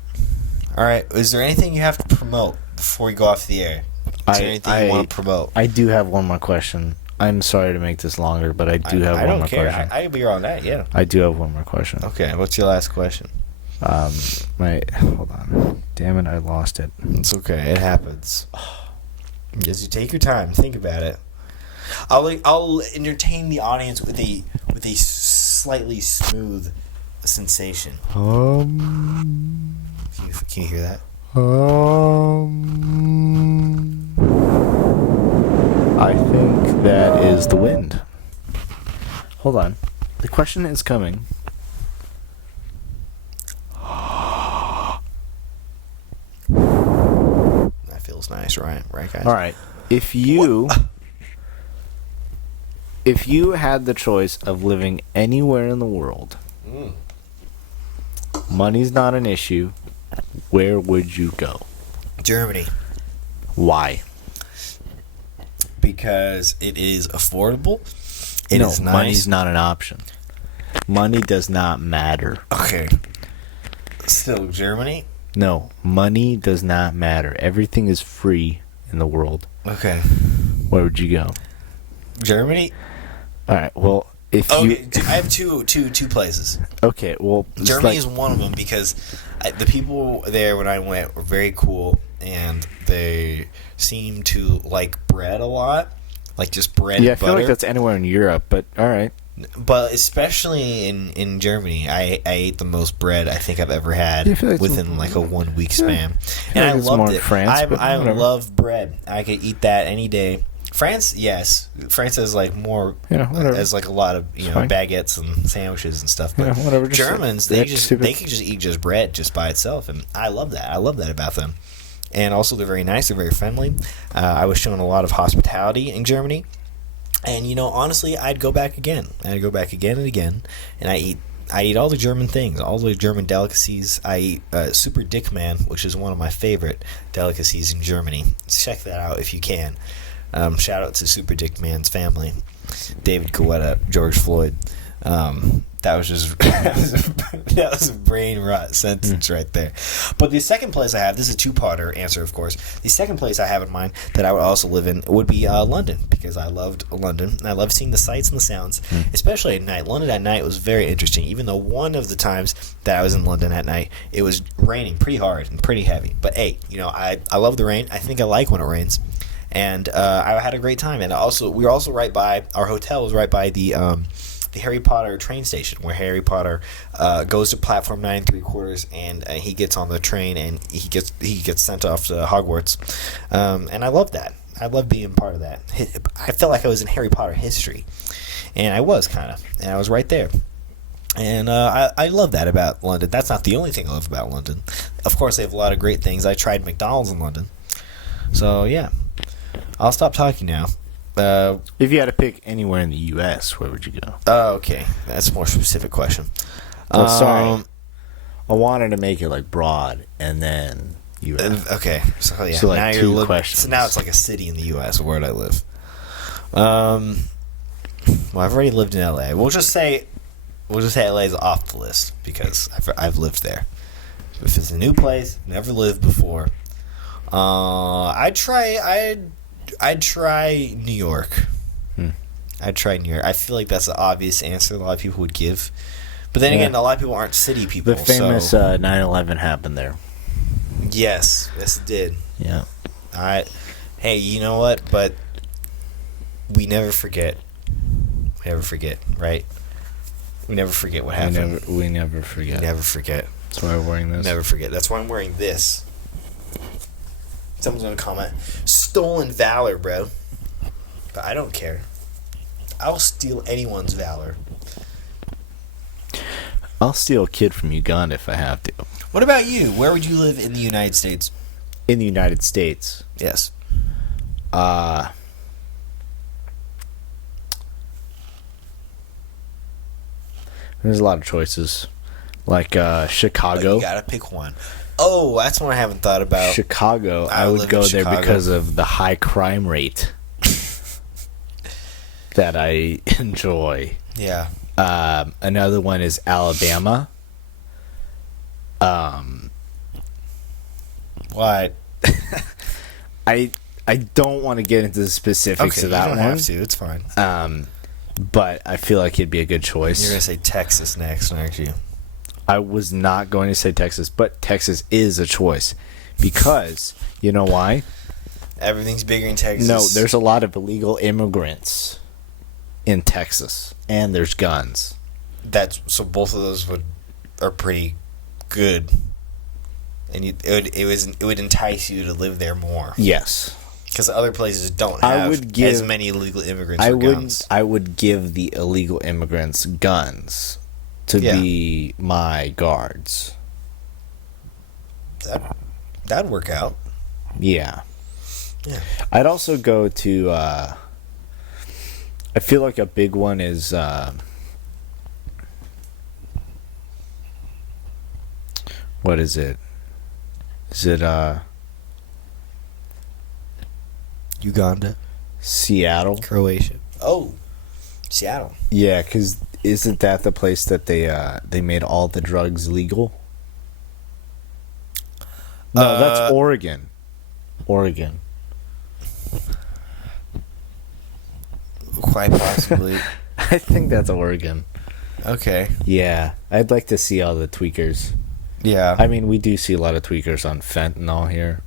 All right. Is there anything you have to promote before we go off the air? Is there anything you want to promote? I do have one more question. I'm sorry to make this longer, but I do have one more question. I can be on that, yeah. I do have one more question. Okay, what's your last question? Hold on. Damn it, I lost it. It's okay. It happens. Just you take your time. Think about it. I'll entertain the audience with a slightly smooth sensation. Can you hear that? I think that is the wind. Hold on. The question is coming. That feels nice, right? Right, guys? All right. If you had the choice of living anywhere in the world, money's not an issue, where would you go? Germany. Why? Because it is affordable. It is nice. Money's not an option. Money does not matter. Okay. Still, Germany? No, money does not matter. Everything is free in the world. Okay. Where would you go? Germany? All right. Well, I have two places. Okay. Well, Germany is one of them because the people there when I went were very cool, and they seem to like bread a lot, like just bread. Yeah, and butter. I feel like that's anywhere in Europe, but all right. But especially in Germany, I ate the most bread I think I've ever had within like a 1 week span, and I loved it. I love bread. I could eat that any day. France, yes. France has like more, has like a lot of baguettes and sandwiches and stuff. But Germans, they can just eat just bread just by itself, and I love that. I love that about them. And also, they're very nice. They're very friendly. I was shown a lot of hospitality in Germany, and honestly, I'd go back again. I'd go back again and again, and I eat all the German things, all the German delicacies. I eat Super Dick Man, which is one of my favorite delicacies in Germany. Check that out if you can. Shout out to Super Dick Man's family, David Guetta, George Floyd. That was just that was a brain rot sentence right there. But the second place I have, this is a two-parter answer, of course. The second place I have in mind that I would also live in would be London, because I loved London. And I love seeing the sights and the sounds, especially at night. London at night was very interesting, even though one of the times that I was in London at night, it was raining pretty hard and pretty heavy. But hey, I love the rain. I think I like when it rains. And I had a great time. And we were also right by, our hotel was right by the Harry Potter train station, where Harry Potter goes to platform 9 3/4, and he gets on the train, and he gets sent off to Hogwarts. And I love that. I love being part of that. I felt like I was in Harry Potter history, and I was kind of, and I was right there. And I love that about London. That's not the only thing I love about London. Of course, they have a lot of great things. I tried McDonald's in London. So, yeah. I'll stop talking now. If you had to pick anywhere in the U.S., where would you go? Oh, okay. That's a more specific question. Sorry. I wanted to make it like broad, and then U.S. Okay. So, yeah. So, like, now two questions. So now it's like a city in the U.S. Where would I live? Well, I've already lived in L.A. We'll just say L.A. is off the list, because I've lived there. If it's a new place, never lived before, I'd try New York. I'd try New York. I feel like that's the obvious answer a lot of people would give. But then again, a lot of people aren't city people. The famous 9/11 happened there. Yes, it did. Yeah. All right. Hey, you know what? But we never forget. We never forget, right? We never forget what happened. We never forget. We never forget. That's why I'm wearing this. Never forget. That's why I'm wearing this. Someone's gonna comment, stolen valor, bro. But I don't care. I'll steal anyone's valor. I'll steal a kid from Uganda if I have to. What about you? Where would you live in the United States? In the United States? Yes. There's a lot of choices. Like Chicago. Oh, you gotta pick one. Oh, that's one I haven't thought about. Chicago. I would go there because of the high crime rate that I enjoy. Yeah. Another one is Alabama. Why? I don't want to get into the specifics of that one. You don't have to. It's fine. But I feel like it'd be a good choice. You're gonna say Texas next, aren't you? I was not going to say Texas, but Texas is a choice. Because, you know why? Everything's bigger in Texas. No, there's a lot of illegal immigrants in Texas. And there's guns. So both of those are pretty good. And it would entice you to live there more. Yes. Because other places don't have as many illegal immigrants or guns. I would give the illegal immigrants guns to be my guards. That'd work out. Yeah. Yeah. I'd also go to I feel like a big one is what is it? Is it Uganda? Seattle? Croatia. Oh, Seattle. Yeah, because isn't that the place that they made all the drugs legal? No, that's Oregon. Oregon. Quite possibly. I think that's Oregon. Okay. Yeah, I'd like to see all the tweakers. Yeah. I mean, we do see a lot of tweakers on fentanyl here.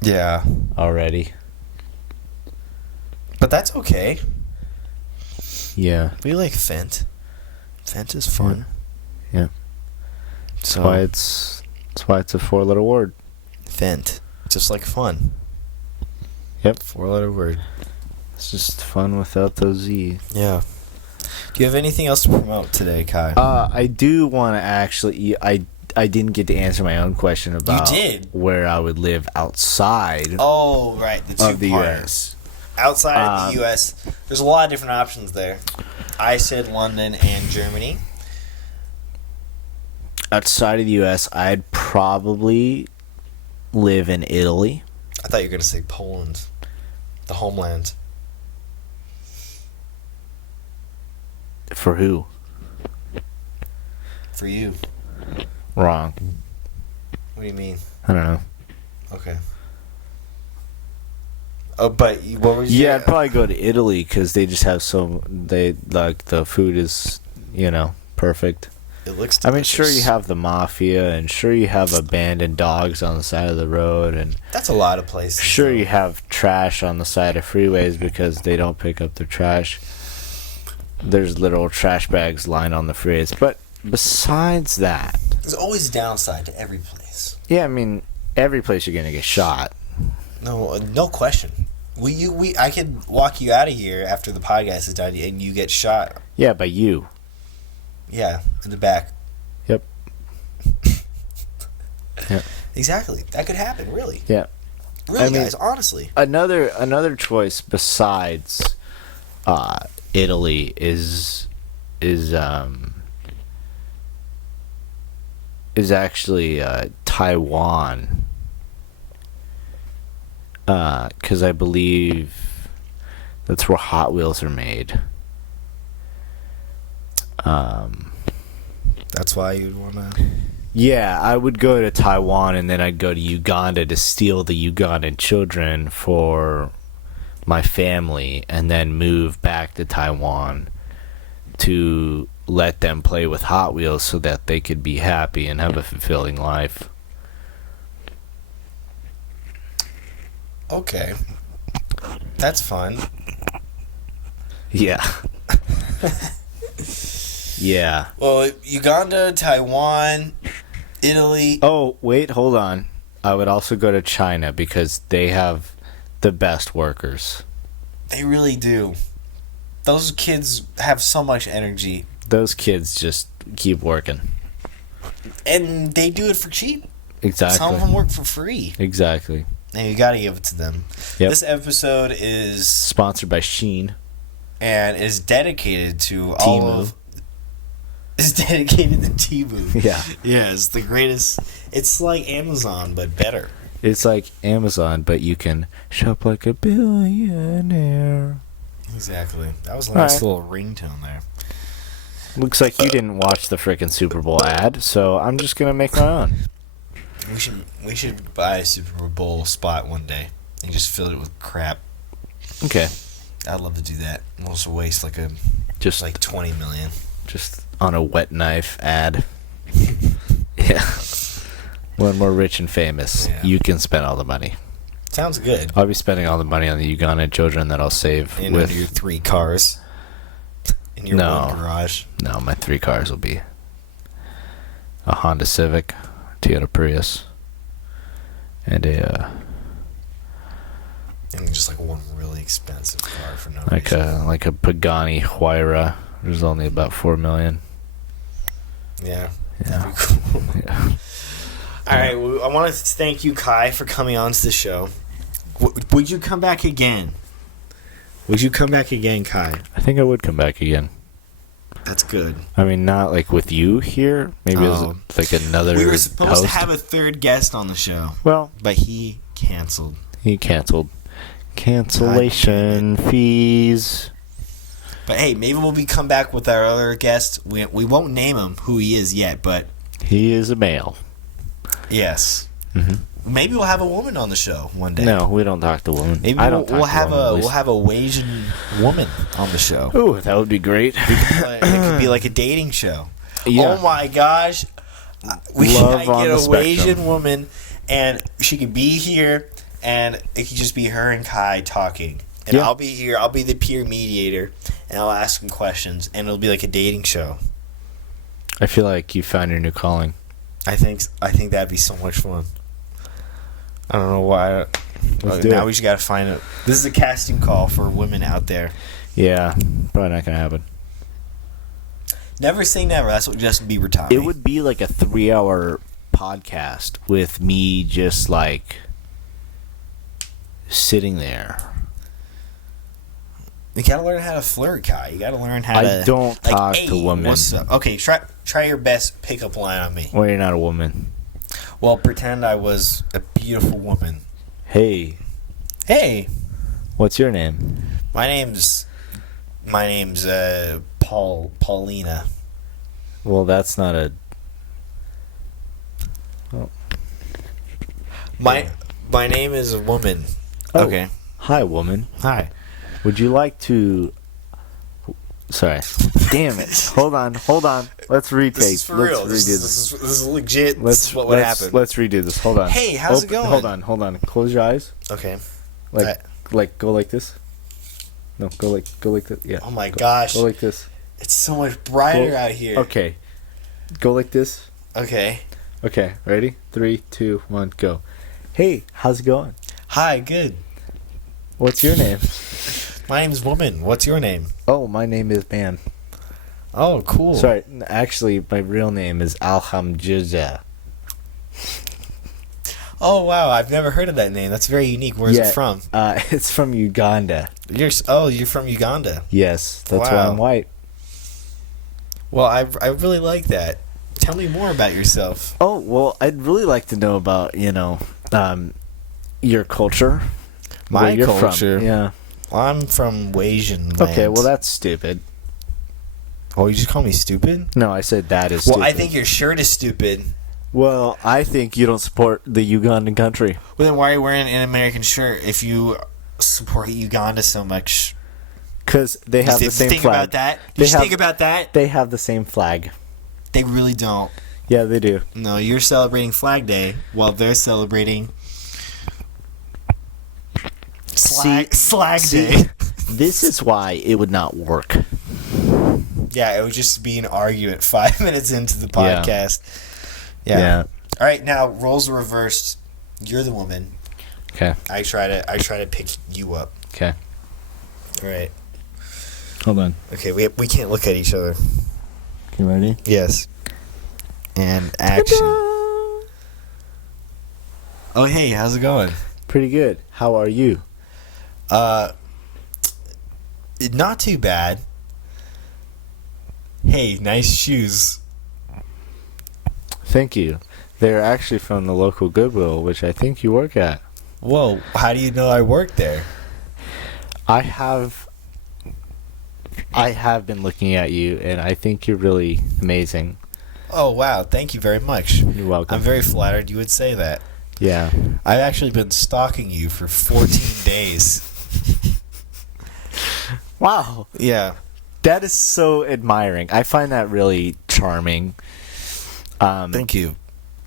Yeah. Already. But that's okay. Yeah. We like Fent. Fent is fun. Yeah. So that's why it's a 4-letter word. Fent. Just like fun. Yep. 4-letter word. It's just fun without the Z. Yeah. Do you have anything else to promote today, Kai? I do want to actually... I didn't get to answer my own question about where I would live outside right. of the U.S. Outside of the U.S., there's a lot of different options there. I said London and Germany. Outside of the U.S., I'd probably live in Italy. I thought you were going to say Poland. The homeland. For who? for you. Wrong. What do you mean? I don't know. Okay. Oh, but what was Yeah, I'd probably go to Italy because they just have the food is, perfect. It looks delicious. I mean, sure you have the mafia, and sure you have abandoned dogs on the side of the road, and that's a lot of places. Sure you have trash on the side of freeways because they don't pick up their trash. There's literal trash bags lying on the freeways, but besides that, there's always a downside to every place. Yeah, I mean, every place you're gonna get shot. No question. I could walk you out of here after the podcast is done, and you get shot. Yeah, by you. Yeah, in the back. Yep. Yep. Exactly. That could happen. Really. Yeah. Really, guys. Honestly. Another choice besides Italy is actually Taiwan. Because I believe that's where Hot Wheels are made. That's why you'd want to... Yeah, I would go to Taiwan and then I'd go to Uganda to steal the Ugandan children for my family and then move back to Taiwan to let them play with Hot Wheels so that they could be happy and have a fulfilling life. Okay. That's fun. Yeah. Yeah. Well, Uganda, Taiwan, Italy. Oh, wait, hold on. I would also go to China because they have the best workers. They really do. Those kids have so much energy. Those kids just keep working. And they do it for cheap. Exactly. Some of them work for free. Exactly. And you gotta give it to them. Yep. This episode is sponsored by Shein. And is dedicated to Temu. all of... It's dedicated to Temu. Yeah. Yeah, it's the greatest... It's like Amazon, but better. It's like Amazon, but you can shop like a billionaire. Exactly. That was a nice little ringtone there. Looks like you didn't watch the frickin' Super Bowl ad, so I'm just gonna make my own. We should buy a Super Bowl spot one day and just fill it with crap. Okay. I'd love to do that. We'll just waste like 20 million. Just on a wet knife ad. Yeah. When we're rich and famous, you can spend all the money. Sounds good. I'll be spending all the money on the Ugandan children that I'll save with your 3 cars. In your one garage. No, my 3 cars will be a Honda Civic, Toyota Prius, and just like one really expensive car for no reason. Like a Pagani Huayra. There's only about $4 million. Yeah. That'd be cool. Yeah. All right. Well, I want to thank you, Kai, for coming on to the show. Would you come back again? Would you come back again, Kai? I think I would come back again. That's good. I mean, not like with you here. Maybe as like another. We were supposed to host. have a third guest on the show. Well, but he canceled. Cancellation fees. But hey, maybe we'll come back with our other guest. We won't name him who he is yet, but he is a male. Yes. Mm-hmm. Maybe we'll have a woman on the show one day. No, we don't talk to women. Maybe we'll have a Asian woman on the show. Oh, that would be great. It could be like a dating show. Yeah. Oh my gosh, we should get a Asian woman, and she could be here, and it could just be her and Kai talking. And I'll be here. I'll be the peer mediator, and I'll ask him questions, and it'll be like a dating show. I feel like you found your new calling. I think that'd be so much fun. I don't know why. Now we just gotta find it. This is a casting call for women out there. Yeah, probably not gonna happen. Never say never. That's what Justin Bieber taught me. It would be like a 3-hour podcast with me just like sitting there. You gotta learn how to flirt, Kai. You gotta learn how to. I don't talk to women. What's up? Okay, try your best pickup line on me. Well, you're not a woman. Well, pretend I was a beautiful woman. Hey. What's your name? My name's Paulina. Well, that's not a Oh. My name is a woman. Oh. Okay. Hi, woman. Hi. Would you like to... Sorry. Damn it. Hold on. Let's retake. This is for let's real. redo This is legit. This is what would happen. Let's redo this. Hold on. Hey, how's it going? Hold on. Close your eyes. Okay. Like go like this. No, go like this. Yeah. Oh my gosh. Go like this. It's so much brighter out here. Okay. Go like this. Okay. Okay. Ready? 3, 2, 1, go. Hey, how's it going? Hi, good. What's your name? My name's Woman. What's your name? Oh, my name is Man. Oh, cool. Sorry, actually, my real name is Alhamdulillah. Oh, wow. I've never heard of that name. That's very unique. Where's it from? It's from Uganda. You're from Uganda. Yes, that's why Wow. I'm white. Well, I really like that. Tell me more about yourself. Oh, well, I'd really like to know about, your culture. My where you're culture? From. Yeah. I'm from Asian land. Okay, well, that's stupid. Oh, you just call me stupid? No, I said that is Well, stupid. I think your shirt is stupid. Well, I think you don't support the Ugandan country. Well, then why are you wearing an American shirt if you support Uganda so much? Because they have the same think flag. about that. Think about that. They have the same flag. They really don't. Yeah, they do. No, you're celebrating Flag Day while they're celebrating Slag Day. This is why it would not work. Yeah, it would just be an argument 5 minutes into the podcast. Yeah. All right, now roles are reversed. You're the woman. Okay. I try to pick you up. Okay. All right. Hold on. Okay, we can't look at each other. You ready? Yes. And action. Oh, hey, how's it going? Pretty good. How are you? Not too bad. Hey, nice shoes. Thank you. They're actually from the local Goodwill, which I think you work at. Whoa, how do you know I work there? I have been looking at you, and I think you're really amazing. Oh, wow, thank you very much. You're welcome. I'm very flattered you would say that. Yeah. I've actually been stalking you for 14 days. Wow. Yeah. That is so admiring. I find that really charming. Thank you.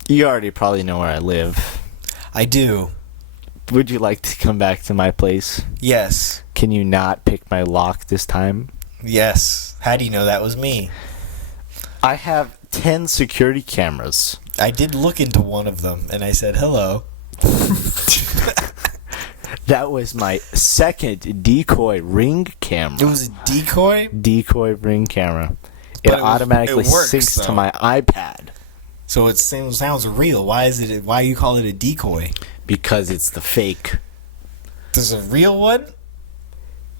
You already probably know where I live. I do. Would you like to come back to my place? Yes. Can you not pick my lock this time? Yes. How do you know that was me? I have 10 security cameras. I did look into one of them, and I said hello. That was my second decoy ring camera. It was a decoy? Decoy ring camera. But It automatically it works, syncs to though. my iPad. So it sounds real. Why you call it a decoy? Because it's the fake. There's a real one?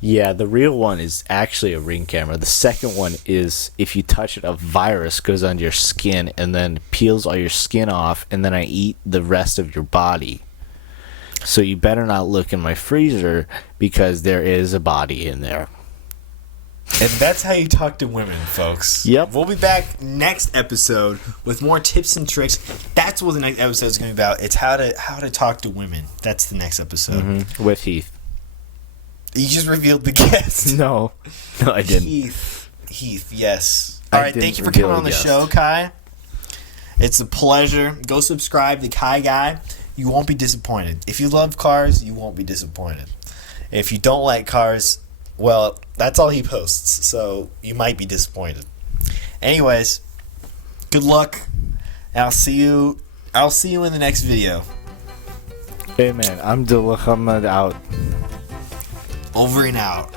Yeah, the real one is actually a ring camera. The second one is if you touch it, a virus goes under your skin and then peels all your skin off, and then I eat the rest of your body. So you better not look in my freezer because there is a body in there. And that's how you talk to women, folks. Yep. We'll be back next episode with more tips and tricks. That's what the next episode is going to be about. It's how to talk to women. That's the next episode. With Heath. You just revealed the guest. No, I didn't. Heath, yes. I All right, didn't thank you for reveal coming the on the guest. show, Kai. It's a pleasure. Go subscribe to Kai Guy. You won't be disappointed. If you love cars, you won't be disappointed. If you don't like cars, well, that's all he posts, so you might be disappointed. Anyways, good luck. And I'll see you in the next video. Hey man, I'm Muhammad out. Over and out.